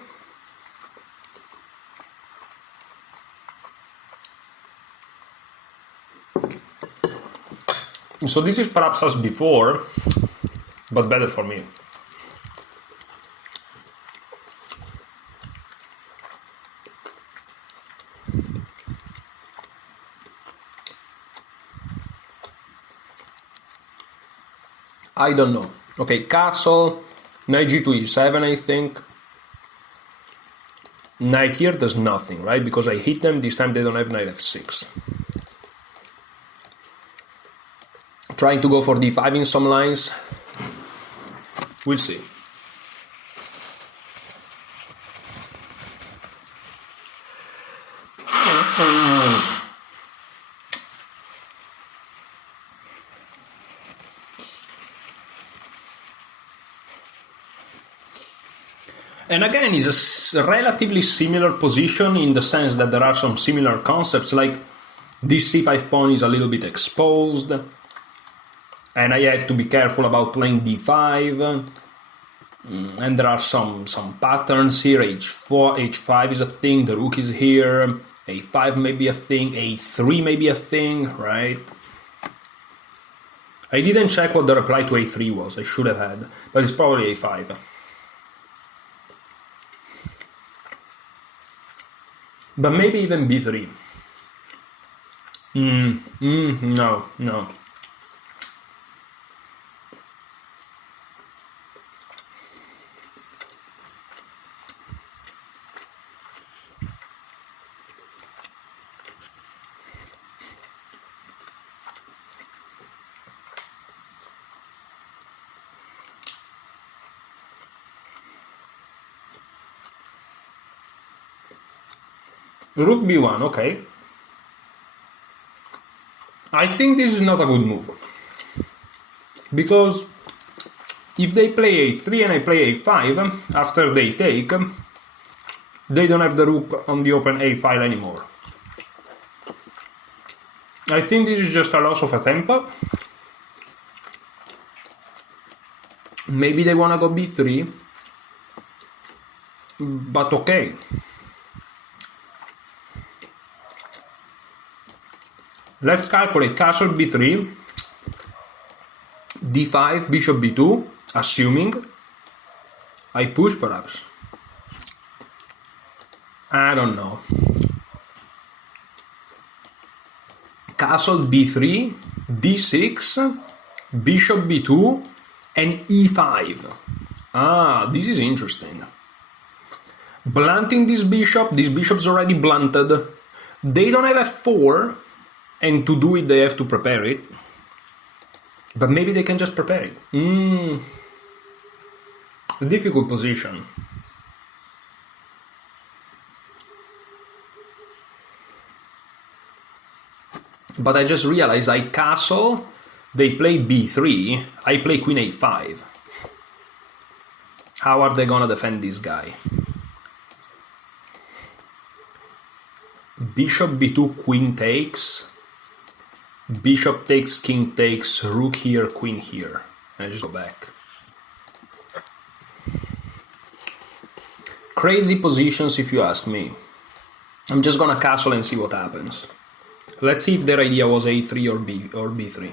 So this is perhaps as before, but better for me. I don't know. Okay, castle, knight g2 e7, I think. Knight here does nothing, right? Because I hit them, this time they don't have knight f6. Trying to go for d5 in some lines. We'll see. And again, it's a relatively similar position in the sense that there are some similar concepts, like this c5 pawn is a little bit exposed, and I have to be careful about playing d5, and there are some patterns here. h4, h5 is a thing, the rook is here, a5 may be a thing, a3 may be a thing, right? I didn't check what the reply to a3 was, I should have had, but it's probably a5. But maybe even b3. No. Rook b1, okay. I think this is not a good move. Because if they play a3 and I play a5, after they take, they don't have the rook on the open a file anymore. I think this is just a loss of a tempo. Maybe they want to go b3, but okay. Let's calculate castle b3, d5, bishop b2, assuming I push perhaps. I don't know. Castle b3, d6, bishop b2, and e5. Ah, this is interesting. Blunting this bishop's already blunted. They don't have f4. And to do it, they have to prepare it. But maybe they can just prepare it. A difficult position. But I just realized I castle, they play b3, I play queen a5. How are they gonna defend this guy? Bishop b2, queen takes. Bishop takes, king takes, rook here, queen here. And I just go back. Crazy positions if you ask me. I'm just gonna castle and see what happens. Let's see if their idea was a3 or b3.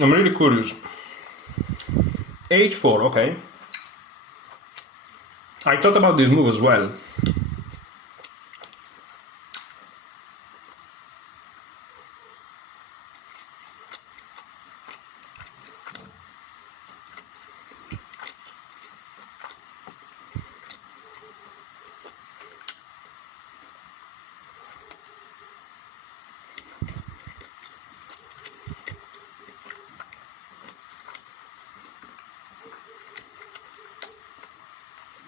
I'm really curious. h4, okay. I thought about this move as well.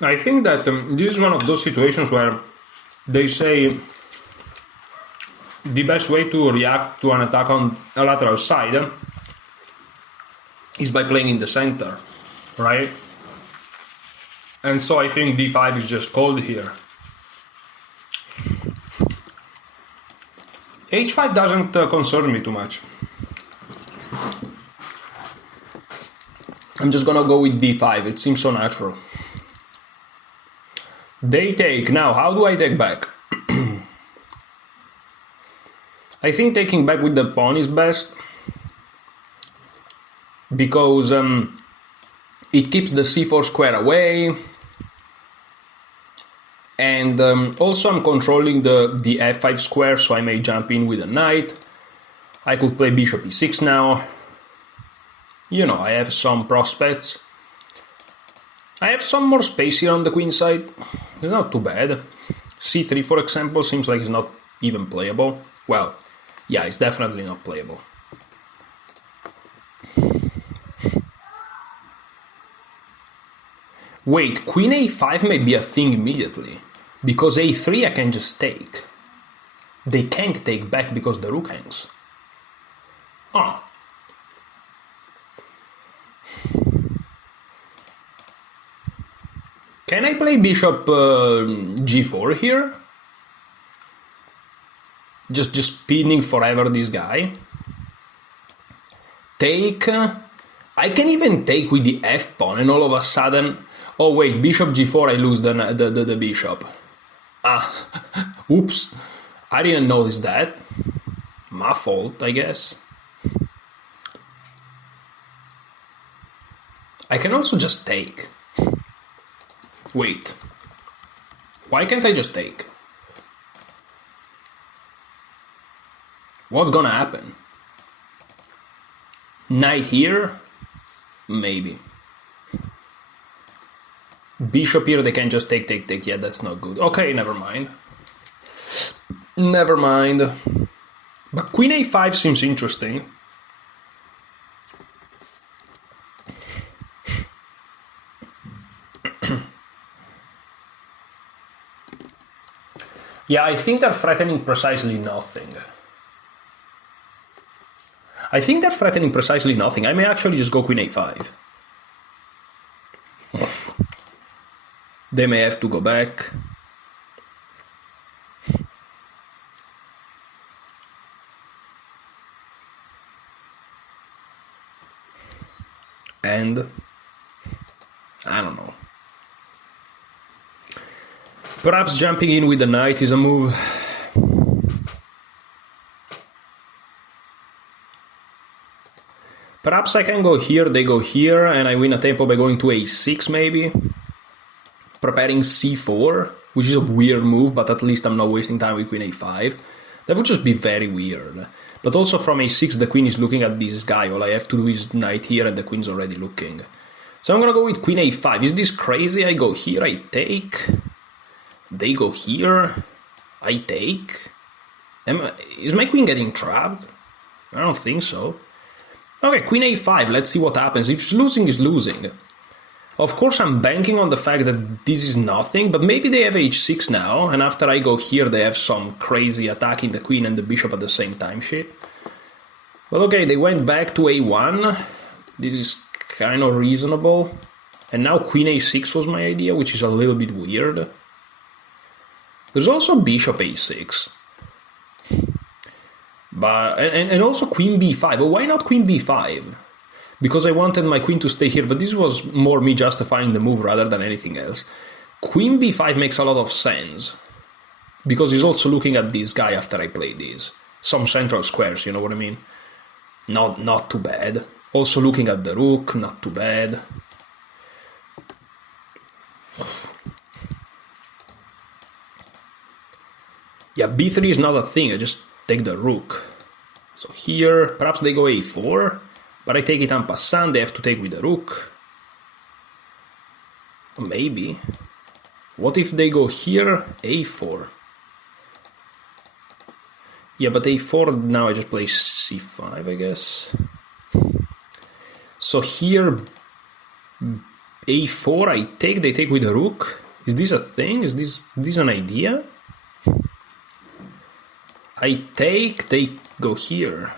I think that this is one of those situations where they say the best way to react to an attack on a lateral side is by playing in the center, right? And so I think d5 is just called here. h5 doesn't concern me too much. I'm just gonna go with d5, it seems so natural. They take. Now, how do I take back? I think taking back with the pawn is best, because it keeps the c4 square away, and And also I'm controlling the f5 square, so I may jump in with a knight. I could play bishop e6 now. You know, I have some prospects. I have some more space here on the queen side. It's not too bad. c3, for example, seems like it's not even playable. Well, yeah, it's definitely not playable. Wait, queen a5 may be a thing immediately, because a3 I can just take. They can't take back because the rook hangs. Ah. Can I play bishop g4 here? Just pinning forever this guy. Take. I can even take with the f pawn, and all of a sudden, oh wait, bishop g4, I lose the bishop. Ah, oops, I didn't notice that. My fault, I guess. I can also just take. Wait, why can't I just take? What's gonna happen? Knight here? Maybe. Bishop here, they can just take. Yeah, that's not good. Okay, never mind. Never mind. But queen a5 seems interesting. Yeah, I think they're threatening precisely nothing. I think they're threatening precisely nothing. I may actually just go queen a5. They may have to go back. And I don't know. Perhaps jumping in with the knight is a move. Perhaps I can go here, they go here, and I win a tempo by going to a6 maybe. Preparing c4, which is a weird move, but at least I'm not wasting time with queen a5. That would just be very weird. But also from a6 the queen is looking at this guy. All I have to do is knight here and the queen's already looking. So I'm gonna go with queen a5. Is this crazy? I go here, I take. They go here, I take. Is my queen getting trapped? I don't think so. Okay, queen a5, let's see what happens. If she's losing, is losing. Of course, I'm banking on the fact that this is nothing, but maybe they have h6 now, and after I go here, they have some crazy attacking the queen and the bishop at the same time shit. But okay, they went back to a1. This is kind of reasonable. And now queen a6 was my idea, which is a little bit weird. There's also bishop a6. But and also queen b5. Oh, why not queen b5? Because I wanted my queen to stay here, but this was more me justifying the move rather than anything else. Queen b5 makes a lot of sense. Because he's also looking at this guy after I play this. Some central squares, you know what I mean? Not too bad. Also looking at the rook, not too bad. Yeah, b3 is not a thing, I just take the rook. So here, perhaps they go a4, but I take it en passant, they have to take with the rook. Maybe. What if they go here, a4? Yeah, but a4, now I just play c5, I guess. So here, a4, I take, they take with the rook. Is this a thing? Is this an idea? I take, they go here.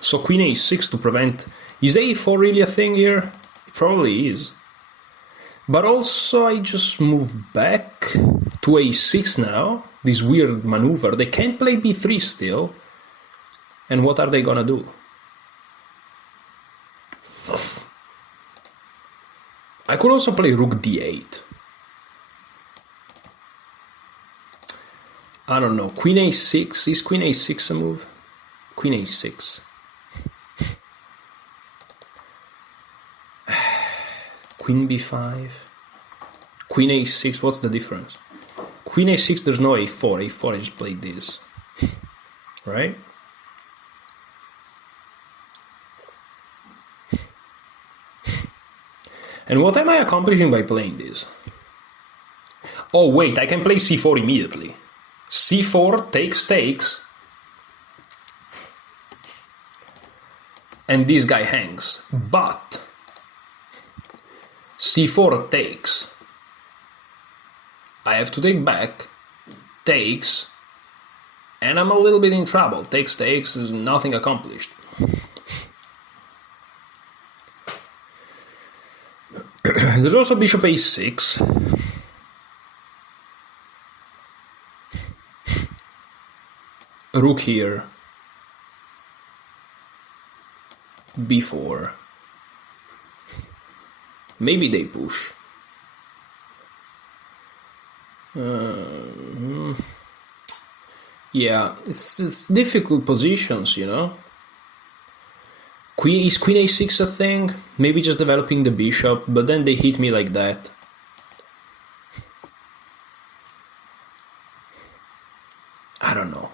So queen a6 to prevent... Is a4 really a thing here? It probably is. But also I just move back to a6 now. This weird maneuver. They can't play b3 still. And what are they gonna do? I could also play rook d8. I don't know. Queen a6. Is queen a6 a move? Queen a6. Queen b5. Queen a6, what's the difference? Queen a6, there's no a4. A4, I just played this. Right? And what am I accomplishing by playing this? Oh wait, I can play c4 immediately. c4 takes, and this guy hangs. But c4 takes. I have to take back, takes, and I'm a little bit in trouble. Takes is nothing accomplished. There's also bishop a6. Rook here. b4. Maybe they push. Yeah, it's difficult positions, you know. Is queen a6 a thing? Maybe just developing the bishop, but then they hit me like that. I don't know.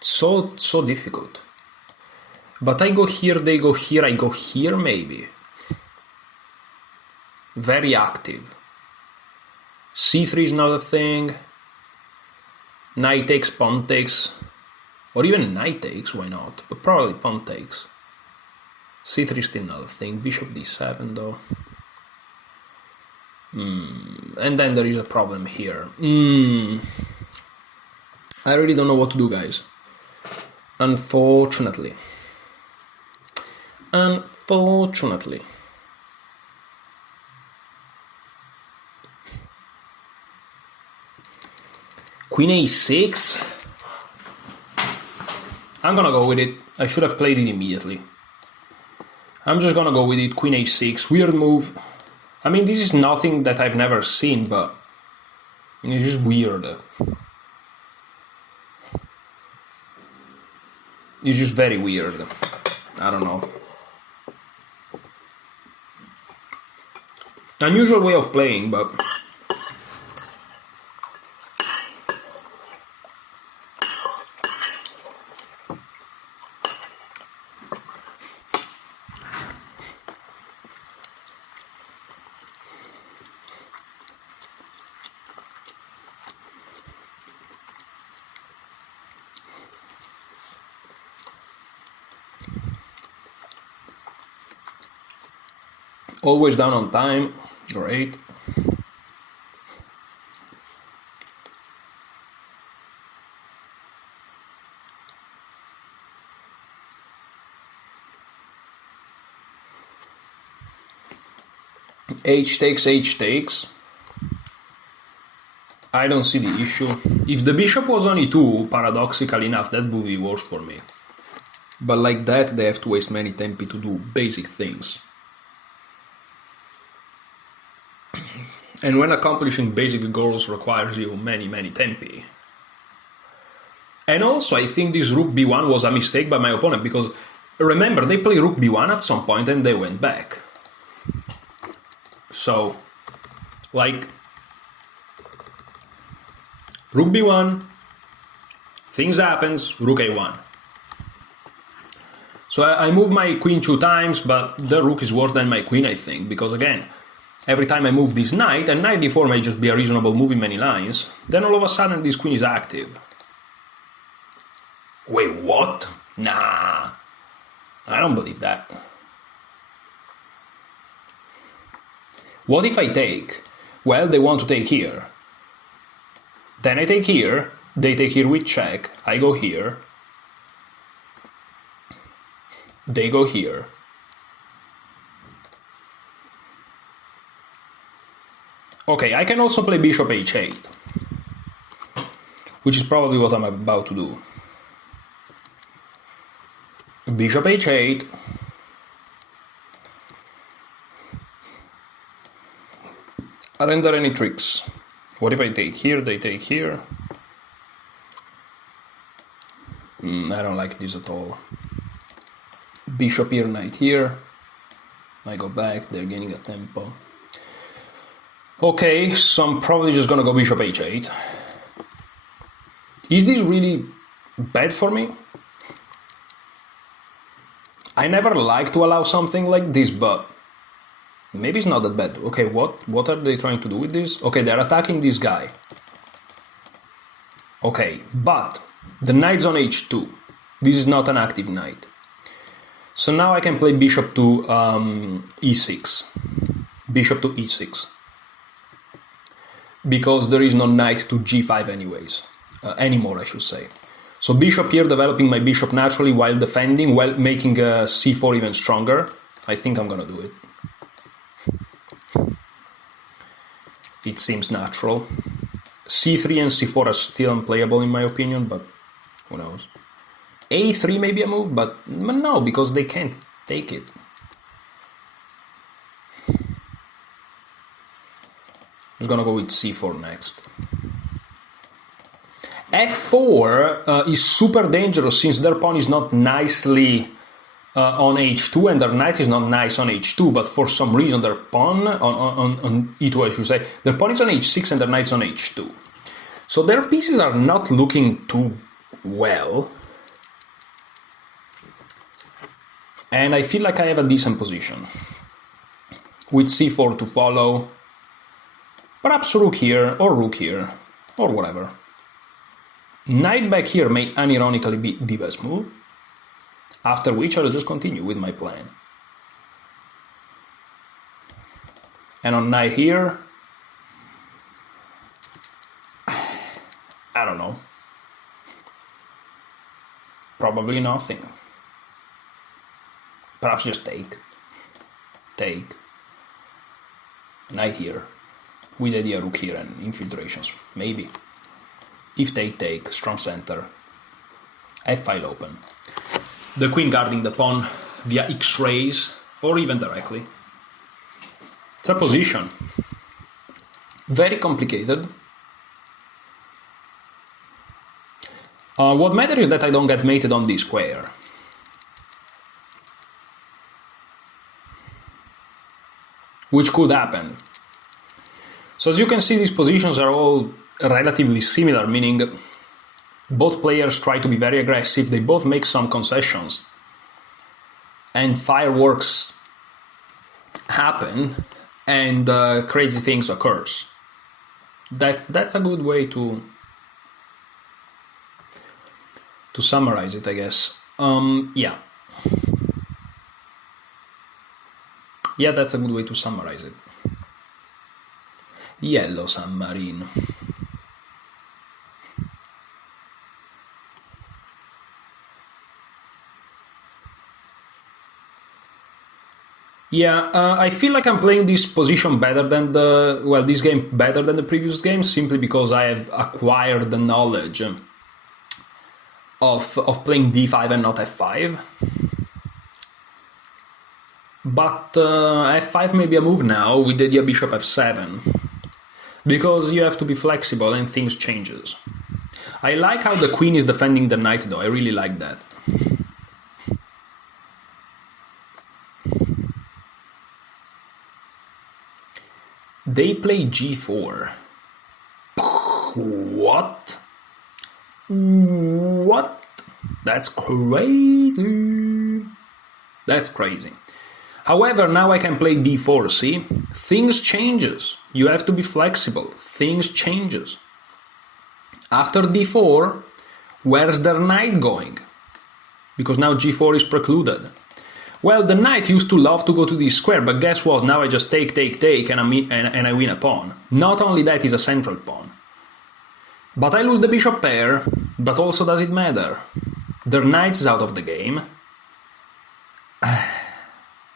So difficult. But I go here, they go here, I go here maybe. Very active. c3 is not a thing. Knight takes, pawn takes. Or even knight takes, why not? But probably pawn takes. c3 is still not a thing. Bishop d7 though. And then there is a problem here. I really don't know what to do, guys. Unfortunately. Queen a6. I'm gonna go with it. I should have played it immediately. I'm just gonna go with it. Queen a6. Weird move. I mean, this is nothing that I've never seen, but it's just weird. It's just very weird. I don't know. Unusual way of playing, but always down on time. Great. H takes. I don't see the issue. If the bishop was on e2, paradoxical enough, that would be worse for me. But like that, they have to waste many tempi to do basic things. And when accomplishing basic goals requires you many tempi. And also, I think this rook b1 was a mistake by my opponent, because remember, they played rook b1 at some point and they went back. So, like, rook b1, things happens, rook a1. So I move my queen 2 times, but the rook is worse than my queen, I think, because again, every time I move this knight, and knight d4 may just be a reasonable move in many lines, then all of a sudden this queen is active. Wait, what? Nah, I don't believe that. What if I take? Well, they want to take here. Then I take here, they take here with check, I go here, they go here. Okay, I can also play bishop h8, which is probably what I'm about to do. Bishop h8. Aren't there any tricks? What if I take here, they take here? I don't like this at all. Bishop here, knight here. I go back, they're gaining a tempo. Okay, so I'm probably just gonna go bishop h8. Is this really bad for me? I never like to allow something like this, but maybe it's not that bad. Okay, what are they trying to do with this? Okay, they're attacking this guy. Okay, but the knight's on h2. This is not an active knight. So now I can play bishop to e6. Bishop to e6. Because there is no knight to g5 anyways. Anymore, I should say. So bishop here, developing my bishop naturally while defending, while making c4 even stronger. I think I'm gonna do it. It seems natural. c3 and c4 are still unplayable in my opinion, but who knows. a3 may be a move, but no, because they can't take it. I'm just gonna go with c4 next. f4 is super dangerous since their pawn is not nicely on h2 and their knight is not nice on h2, but for some reason their pawn on e2, I should say, their pawn is on h6 and their knight's on h2. So their pieces are not looking too well. And I feel like I have a decent position. With c4 to follow. Perhaps rook here, or whatever. Knight back here may unironically be the best move. After which I'll just continue with my plan. And on knight here, I don't know. Probably nothing. Perhaps just take. Take. Knight here. With the idea rook here and infiltrations. Maybe. If take, strong center. f-file open. The queen guarding the pawn via X-rays or even directly. It's a position. Very complicated. What matters is that I don't get mated on this square. Which could happen. So as you can see, these positions are all relatively similar, meaning both players try to be very aggressive, they both make some concessions, and fireworks happen, and crazy things occurs. That's a good way to summarize it, I guess. Yeah, that's a good way to summarize it. Yellow submarine. Yeah, I feel like I'm playing this position better than this game better than the previous game, simply because I have acquired the knowledge of playing d5 and not f5. But f5 may be a move now with the idea bishop f7, because you have to be flexible and things changes. I like how the queen is defending the knight though, I really like that. They play g4. What? What? That's crazy. That's crazy. However, now I can play d4, see? Things changes. You have to be flexible. Things changes. After d4, where's their knight going? Because now g4 is precluded. Well, the knight used to love to go to this square, but guess what? Now I just take, and I win a pawn. Not only that, is a central pawn. But I lose the bishop pair, but also does it matter? Their knight is out of the game.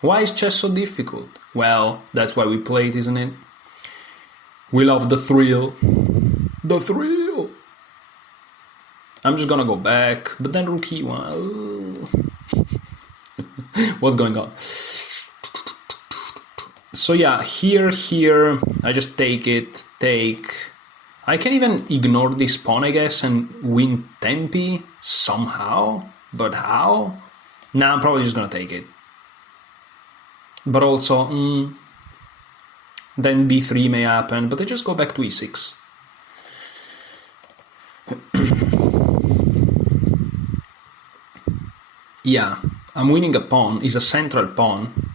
Why is chess so difficult? Well, that's why we play it, isn't it? We love the thrill. The thrill! I'm just gonna go back, but then rook e1. What's going on? So yeah, here, I just take. I can even ignore this pawn, I guess, and win tempi somehow. But how? Nah, I'm probably just gonna take it. But also, Then b3 may happen, but I just go back to e6. Yeah, I'm winning a pawn. It's a central pawn.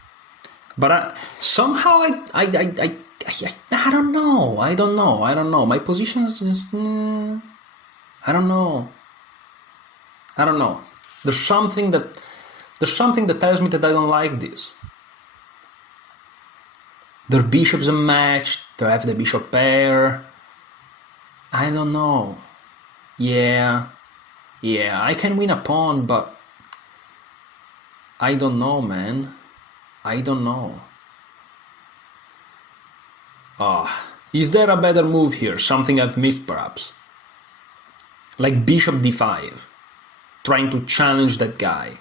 But somehow I don't know. I don't know. My position is just... I don't know. There's something that tells me that I don't like this. Their bishops are matched. They have the bishop pair. I don't know. Yeah, I can win a pawn, but I don't know, man. I don't know. Is there a better move here? Something I've missed, perhaps? Like bishop d5. Trying to challenge that guy.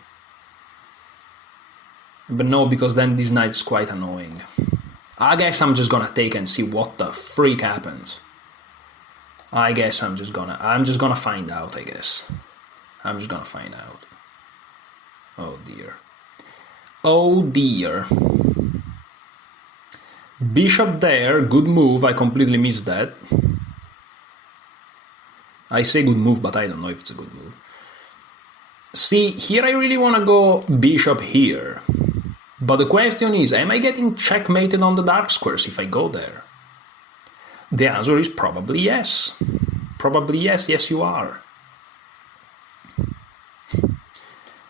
But no, because then this knight's quite annoying. I guess I'm just gonna take and see what the freak happens. I guess I'm just gonna find out, I guess. I'm just gonna find out. Oh dear. Oh dear. Bishop there, good move, I completely missed that. I say good move, but I don't know if it's a good move. See, here I really want to go bishop here. But the question is, am I getting checkmated on the dark squares if I go there? The answer is probably yes. Probably yes, you are.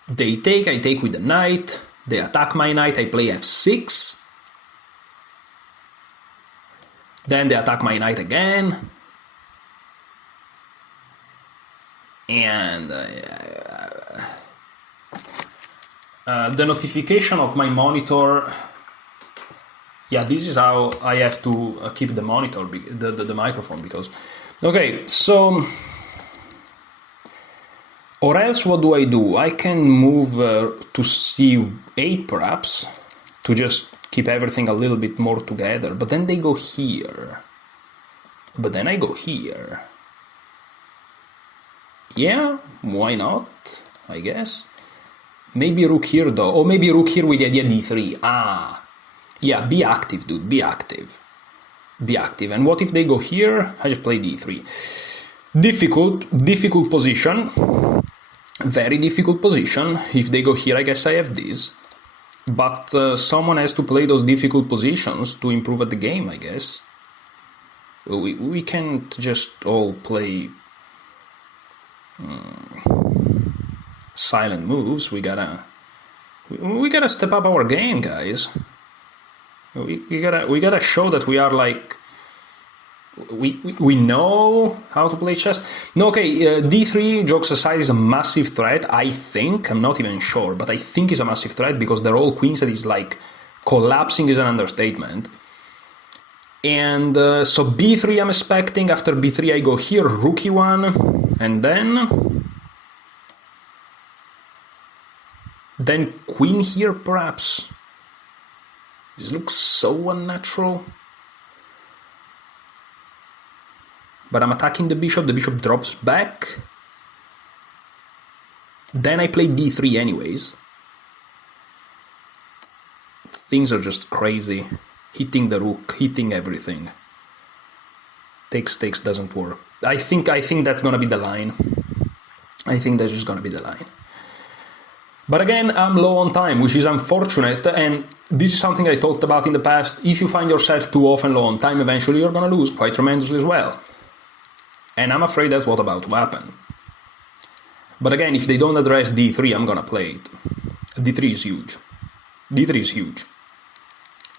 They take, I take with the knight. They attack my knight, I play f6. Then they attack my knight again. And the notification of my monitor. Yeah, this is how I have to keep the monitor, the microphone, because... Okay, so... Or else what do? I can move to c8 perhaps, to just keep everything a little bit more together. But then they go here. But then I go here. Yeah, why not, I guess. Maybe rook here though, or maybe rook here with the idea d3. Yeah, be active, dude, be active. Be active. And what if they go here? I just play d3. Difficult position. Very difficult position. If they go here, I guess I have this. But someone has to play those difficult positions to improve at the game, I guess. We can't just all play silent moves. We gotta step up our game, guys. We gotta show that we are like we know how to play chess. No, okay, d3, jokes aside, is a massive threat. I think, I'm not even sure, but I think it's a massive threat because their whole queen set is like collapsing is an understatement. And so b3 I'm expecting. After b3 I go here, rook e1, and then queen here perhaps. This looks so unnatural. But I'm attacking the bishop drops back. Then I play d3 anyways. Things are just crazy. Hitting the rook, hitting everything. Takes doesn't work. I think that's gonna be the line. I think that's just gonna be the line. But again, I'm low on time, which is unfortunate, and this is something I talked about in the past. If you find yourself too often low on time, eventually you're gonna lose quite tremendously as well. And I'm afraid that's what's about to happen. But again, if they don't address d3, I'm gonna play it. d3 is huge. d3 is huge.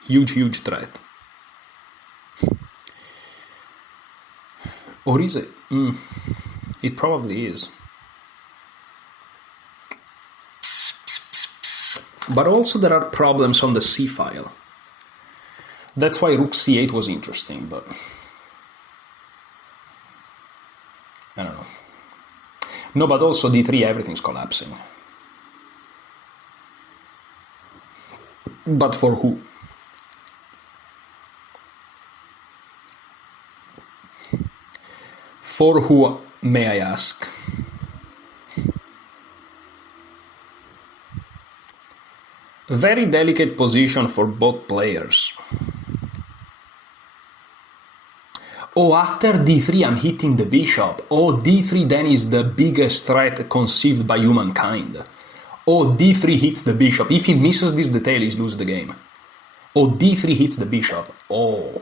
Huge threat. Or is it? It probably is. But also there are problems on the c file. That's why rook c8 was interesting, but I don't know. No, but also d3, everything's collapsing. But for who? For who, may I ask? Very delicate position for both players. Oh, after d3 I'm hitting the bishop. Oh, d3 then is the biggest threat conceived by humankind. Oh, d3 hits the bishop. If he misses this detail, he loses the game. Oh, d3 hits the bishop. Oh.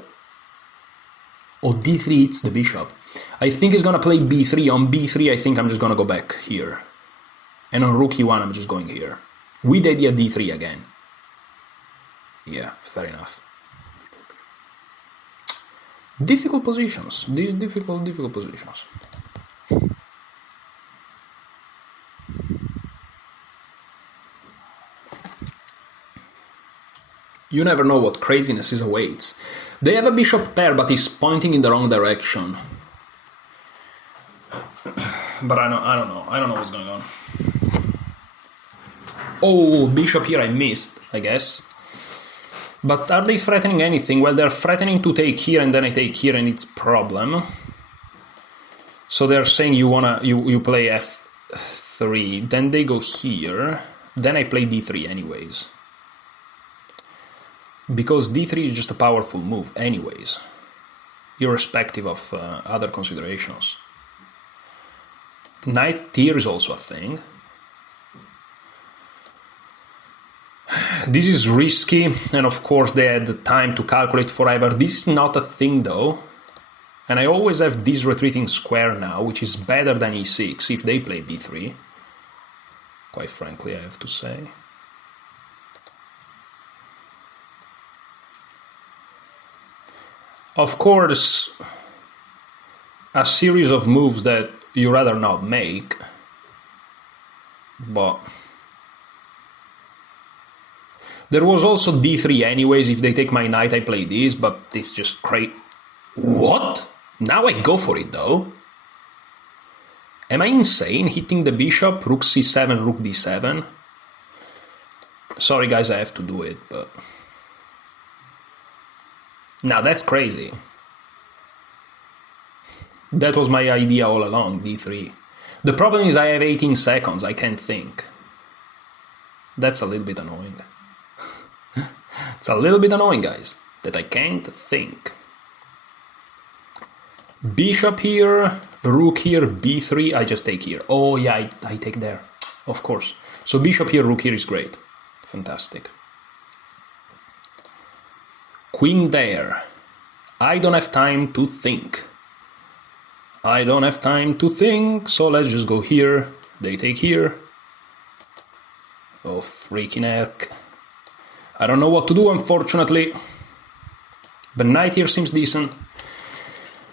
Oh, d3 hits the bishop. I think he's gonna play b3. On b3, I think I'm just gonna go back here. And on rook e1, I'm just going here. With idea d3 again. Yeah, fair enough. Difficult positions. Difficult positions. You never know what craziness is awaits. They have a bishop pair, but he's pointing in the wrong direction. But I don't know. I don't know what's going on. Oh, bishop here I missed, I guess. But are they threatening anything? Well, they're threatening to take here, and then I take here, and it's problem. So they're saying you play f3, then they go here, then I play d3 anyways. Because d3 is just a powerful move anyways, irrespective of other considerations. Knight here is also a thing. This is risky, and of course they had the time to calculate forever. This is not a thing though, and I always have this retreating square now, which is better than e6 if they play b3. Quite frankly, I have to say. Of course, a series of moves that you rather not make, but there was also d3 anyways. If they take my knight, I play this, but it's just crazy. What? Now I go for it though. Am I insane? Hitting the bishop, rook c7, rook d7. Sorry guys, I have to do it, but now that's crazy. That was my idea all along, d3. The problem is I have 18 seconds, I can't think. That's a little bit annoying. It's a little bit annoying, guys, that I can't think. Bishop here, rook here, b3, I just take here. Oh yeah, I take there, of course. So bishop here, rook here is great. Fantastic. Queen there. I don't have time to think. I don't have time to think, so let's just go here. They take here. Oh, freaking heck. I don't know what to do, unfortunately. But knight here seems decent.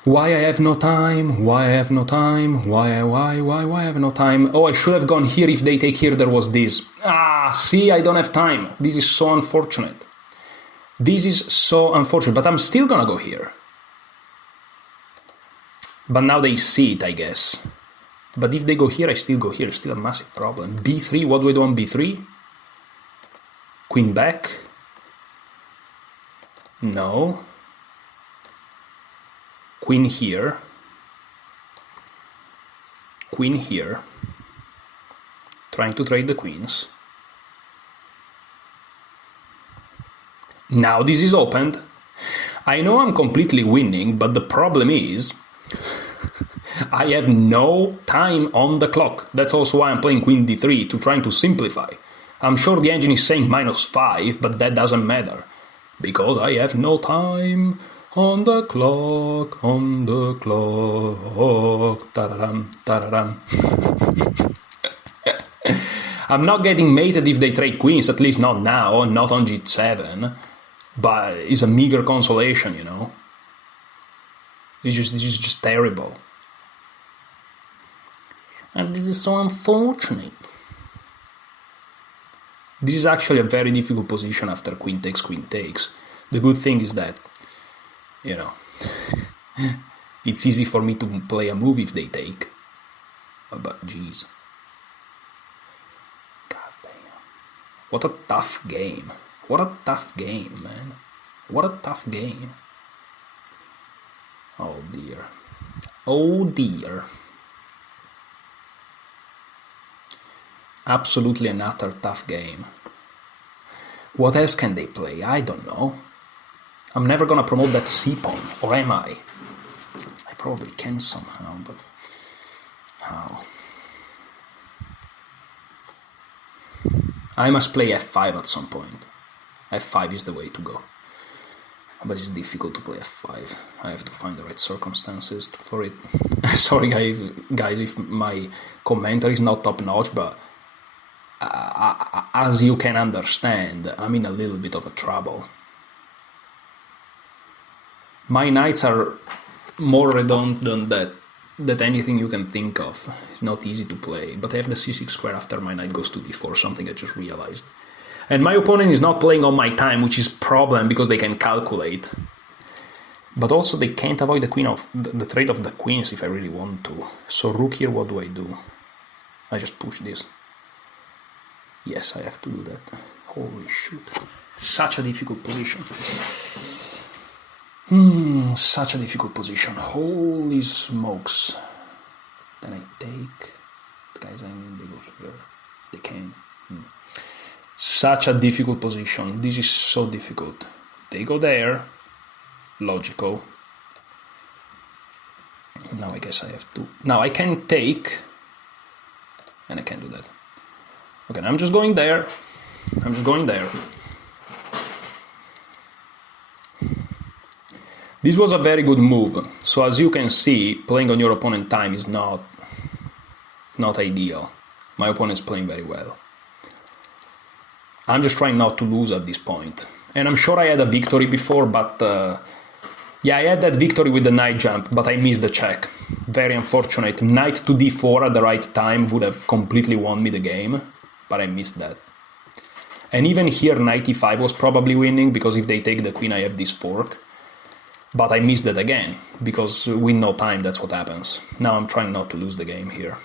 Why I have no time? Why I have no time? Why I have no time? Oh, I should have gone here. If they take here, there was this. Ah, see, I don't have time. This is so unfortunate. This is so unfortunate, but I'm still gonna go here. But now they see it, I guess. But if they go here, I still go here. Still a massive problem. b3, what do I do on b3? Queen back? No. Queen here. Queen here. Trying to trade the queens. Now this is opened. I know I'm completely winning, but the problem is I have no time on the clock. That's also why I'm playing queen d3, to trying to simplify. I'm sure the engine is saying -5, but that doesn't matter, because I have no time on the clock, on the clock. Tararam, tararam. I'm not getting mated if they trade queens, at least not now, not on g7, but it's a meager consolation, you know. This is just terrible. And this is so unfortunate. This is actually a very difficult position after queen takes. The good thing is that, you know, it's easy for me to play a move if they take. But jeez. God damn. What a tough game. What a tough game, man. What a tough game. Oh dear. Oh dear. Absolutely an utter tough game. What else can they play? I don't know. I'm never gonna promote that c pawn, or am I? probably can somehow, but how? I must play f5 at some point. f5 is the way to go. But it's difficult to play f5. I have to find the right circumstances for it. Sorry guys if my commentary is not top notch, but as you can understand, I'm in a little bit of a trouble. My knights are more redundant than anything you can think of. It's not easy to play, but I have the c6 square after my knight goes to d4, something I just realized. And my opponent is not playing on my time, which is a problem because they can calculate. But also they can't avoid the trade of the queens if I really want to. So rook here, what do I do? I just push this. Yes, I have to do that. Holy shit. Such a difficult position. Such a difficult position. Holy smokes. Then I take... Guys, I mean, they go here. They can. Such a difficult position. This is so difficult. They go there. Logical. Now I guess I have to... Now I can take... And I can't do that. Okay, now I'm just going there. I'm just going there. This was a very good move. So as you can see, playing on your opponent's time is not ideal. My opponent's playing very well. I'm just trying not to lose at this point. And I'm sure I had a victory before, but... yeah, I had that victory with the knight jump, but I missed the check. Very unfortunate. Knight to d4 at the right time would have completely won me the game, but I missed that. And even here, knight e5 was probably winning, because if they take the queen, I have this fork. But I missed that again, because with no time, that's what happens. Now I'm trying not to lose the game here.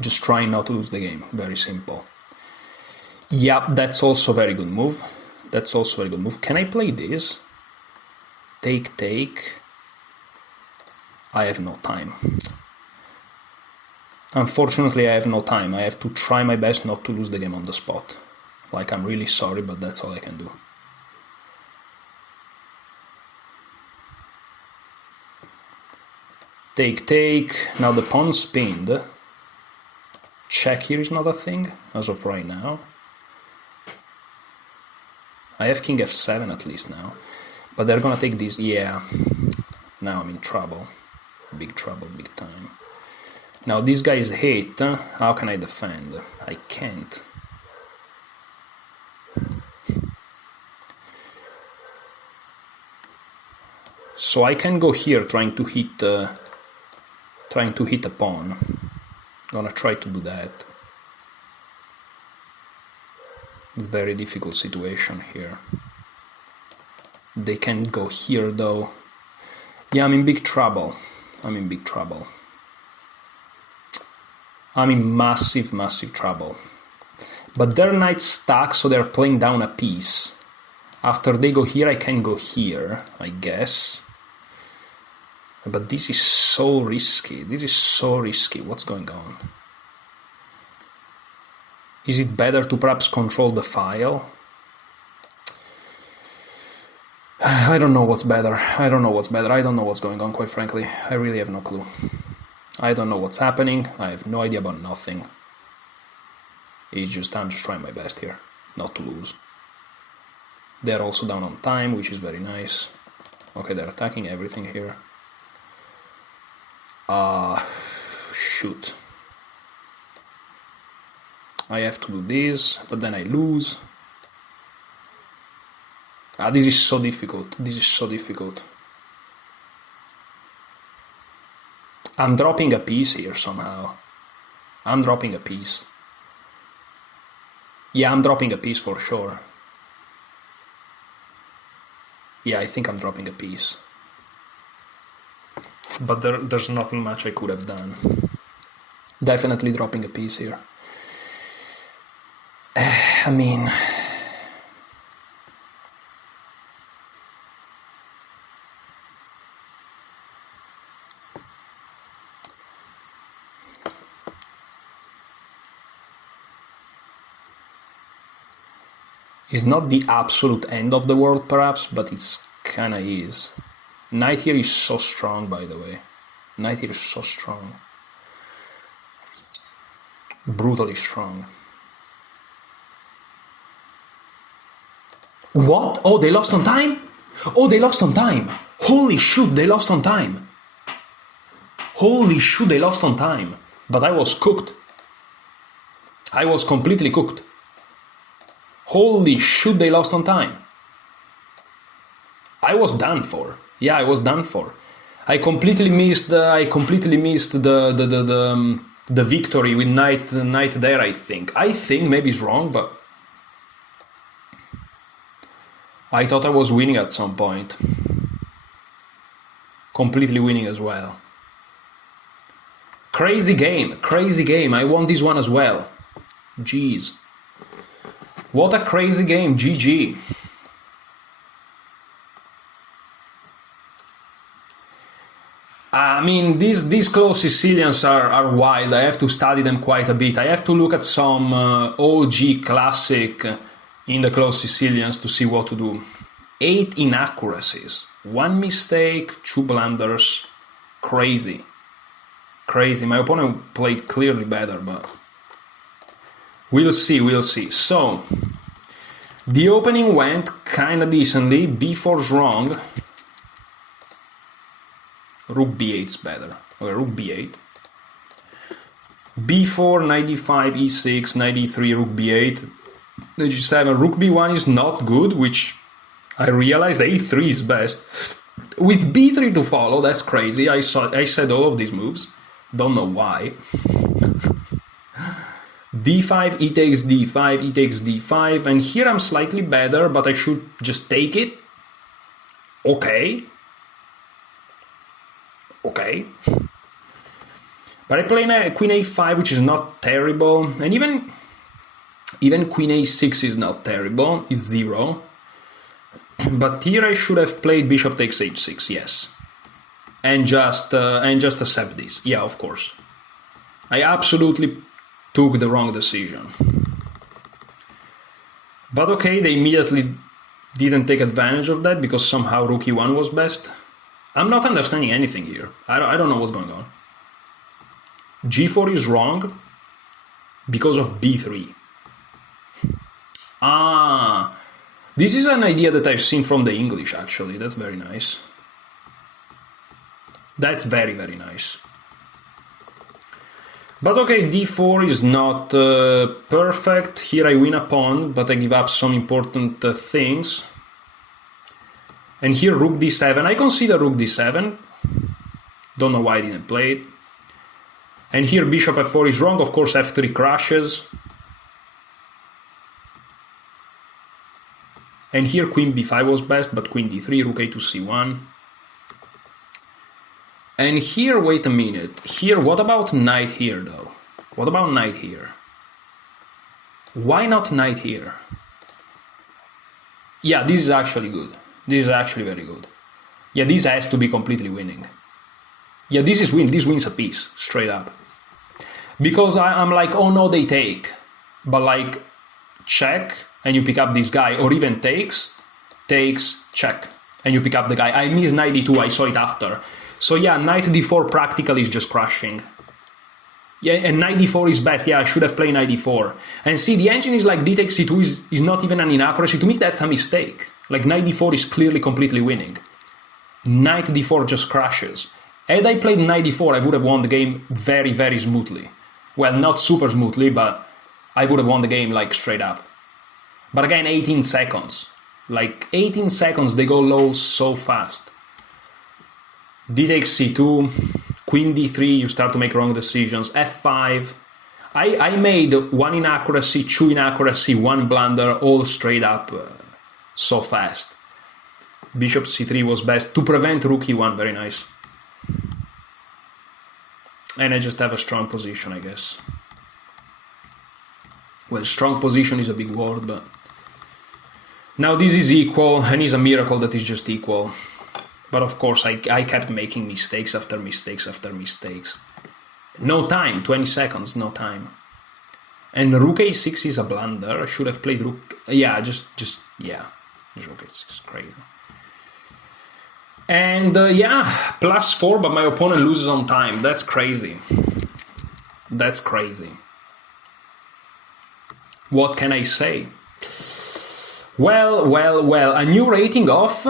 Just trying not to lose the game. Very simple. Yeah, that's also a very good move. That's also a very good move. Can I play this? Take, take. I have no time. Unfortunately, I have no time. I have to try my best not to lose the game on the spot. Like, I'm really sorry, but that's all I can do. Take, take. Now the pawn spinned. Check here is not a thing, as of right now. I have king f7 at least now. But they're gonna take this, yeah. Now I'm in trouble. Big trouble, big time. Now this guy is hit. How can I defend? I can't. So I can go here trying to hit a pawn. Gonna try to do that. It's a very difficult situation here. They can't go here though. Yeah, I'm in big trouble. I'm in big trouble. I'm in massive, massive trouble. But their knight's stuck, so they're playing down a piece. After they go here, I can go here, I guess. But this is so risky. This is so risky. What's going on? Is it better to perhaps control the file? I don't know what's better. I don't know what's better. I don't know what's going on, quite frankly. I really have no clue. I don't know what's happening. I have no idea about nothing. It's just, I'm just trying my best here, not to lose. They're also down on time, which is very nice. Okay, they're attacking everything here. Shoot. I have to do this, but then I lose. This is so difficult. This is so difficult. I'm dropping a piece here somehow. I'm dropping a piece. Yeah, I'm dropping a piece for sure. Yeah, I think I'm dropping a piece. But there's nothing much I could have done. Definitely dropping a piece here. I mean... It's not the absolute end of the world, perhaps, but it's kinda is. Knight here is so strong, by the way. Knight here is so strong. Brutally strong. What? Oh, they lost on time? Oh, they lost on time. Holy shoot, they lost on time. Holy shoot, they lost on time. But I was cooked. I was completely cooked. Holy shoot, they lost on time. I was done for. Yeah, I was done for. I completely missed the victory with knight there, I think. I think, maybe it's wrong, but I thought I was winning at some point. Completely winning as well. Crazy game, crazy game. I won this one as well. Jeez. What a crazy game, GG. I mean, these Close Sicilians are wild. I have to study them quite a bit. I have to look at some OG classic in the Close Sicilians to see what to do. 8 inaccuracies. 1 mistake, 2 blunders. Crazy. Crazy. My opponent played clearly better, but we'll see, we'll see. So, the opening went kinda decently. b4's wrong. Rook b8 is better. Okay, rook b8. b4, knight d5, e6, knight d3, rook b8. g7, rook b1 is not good, which I realized a3 is best. With b3 to follow, that's crazy. I said all of these moves. Don't know why. d5, e takes d5, e takes d5, and here I'm slightly better, but I should just take it. Okay. Okay. But I play queen a5, which is not terrible, and even queen a6 is not terrible, it's 0. But here I should have played bishop takes h6, yes. And just accept this. Yeah, of course. I absolutely took the wrong decision. But okay, they immediately didn't take advantage of that because somehow rook e1 was best. I'm not understanding anything here. I don't know what's going on. g4 is wrong because of b3. Ah, this is an idea that I've seen from the English, actually. That's very nice. That's very, very nice. But okay, d4 is not perfect. Here I win a pawn, but I give up some important things. And here rook d7. I consider rook d7. Don't know why I didn't play it. And here bishop f4 is wrong. Of course, f3 crashes. And here queen b5 was best, but queen d3, rook a to c1. And here, wait a minute. Here, what about knight here, though? What about knight here? Why not knight here? Yeah, this is actually good. This is actually very good. Yeah, this has to be completely winning. Yeah, this is win. This wins a piece, straight up. Because I'm like, oh no, they take. But like, check, and you pick up this guy. Or even takes, check, and you pick up the guy. I missed knight d2, I saw it after. So yeah, knight d4 practically is just crushing. Yeah, and knight d4 is best. Yeah, I should have played knight d4. And see, the engine is like d takes c2 is not even an inaccuracy. To me, that's a mistake. Like, knight d4 is clearly completely winning. Knight d4 just crashes. Had I played knight d4, I would have won the game very, very smoothly. Well, not super smoothly, but I would have won the game, like, straight up. But again, 18 seconds. Like, 18 seconds, they go low so fast. D takes c2, queen d3, you start to make wrong decisions, f5. I made 1 inaccuracy, 2 inaccuracy, 1 blunder, all straight up so fast. Bishop c3 was best to prevent rook e1, very nice. And I just have a strong position, I guess. Well, strong position is a big word, but... Now this is equal, and it's a miracle that it's just equal. But of course, I kept making mistakes after mistakes after mistakes. No time, 20 seconds, no time. And rook a6 is a blunder. I should have played rook... Yeah, yeah. Rook a6 is crazy. And yeah, +4, but my opponent loses on time. That's crazy. That's crazy. What can I say? Well, a new rating of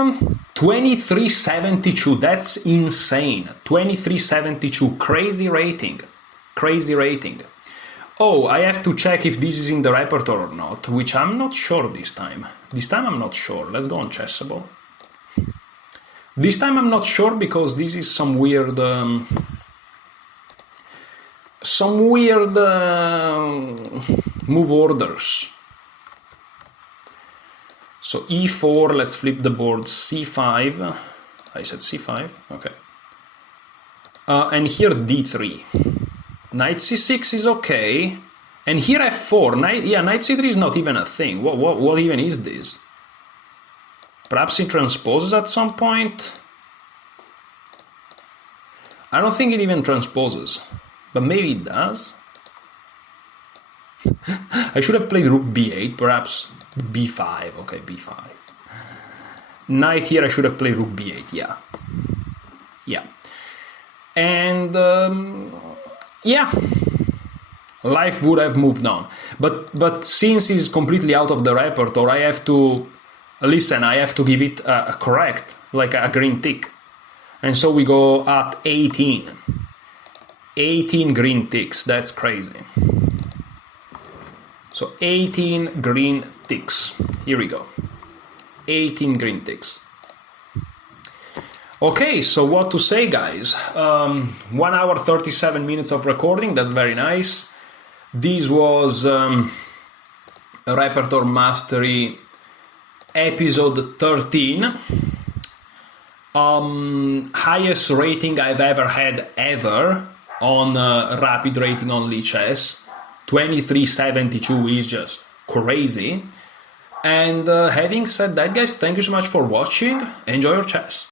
2372. That's insane. 2372. Crazy rating. Crazy rating. Oh, I have to check if this is in the repertoire or not, which I'm not sure this time. This time I'm not sure. Let's go on Chessable. This time I'm not sure because this is some weird move orders. So e4, let's flip the board, c5. I said c5, okay. And here d3. Knight c6 is okay. And here f4. Knight c3 is not even a thing. What even is this? Perhaps it transposes at some point? I don't think it even transposes. But maybe it does. I should have played rook b8, perhaps. b5, okay, b5. Knight here, I should have played rook b8, yeah. Yeah. And, yeah. Life would have moved on. But since it's completely out of the repertoire, I have to... Listen, I have to give it a correct, like a green tick. And so we go at 18. 18 green ticks, that's crazy. So 18 green ticks. Here we go. 18 green ticks. Okay, so what to say, guys? 1 hour 37 minutes of recording, that's very nice. This was Repertoire Mastery episode 13. Highest rating I've ever had on rapid rating on Lichess. 2372 is just crazy. And having said that, guys, thank you so much for watching. Enjoy your chess.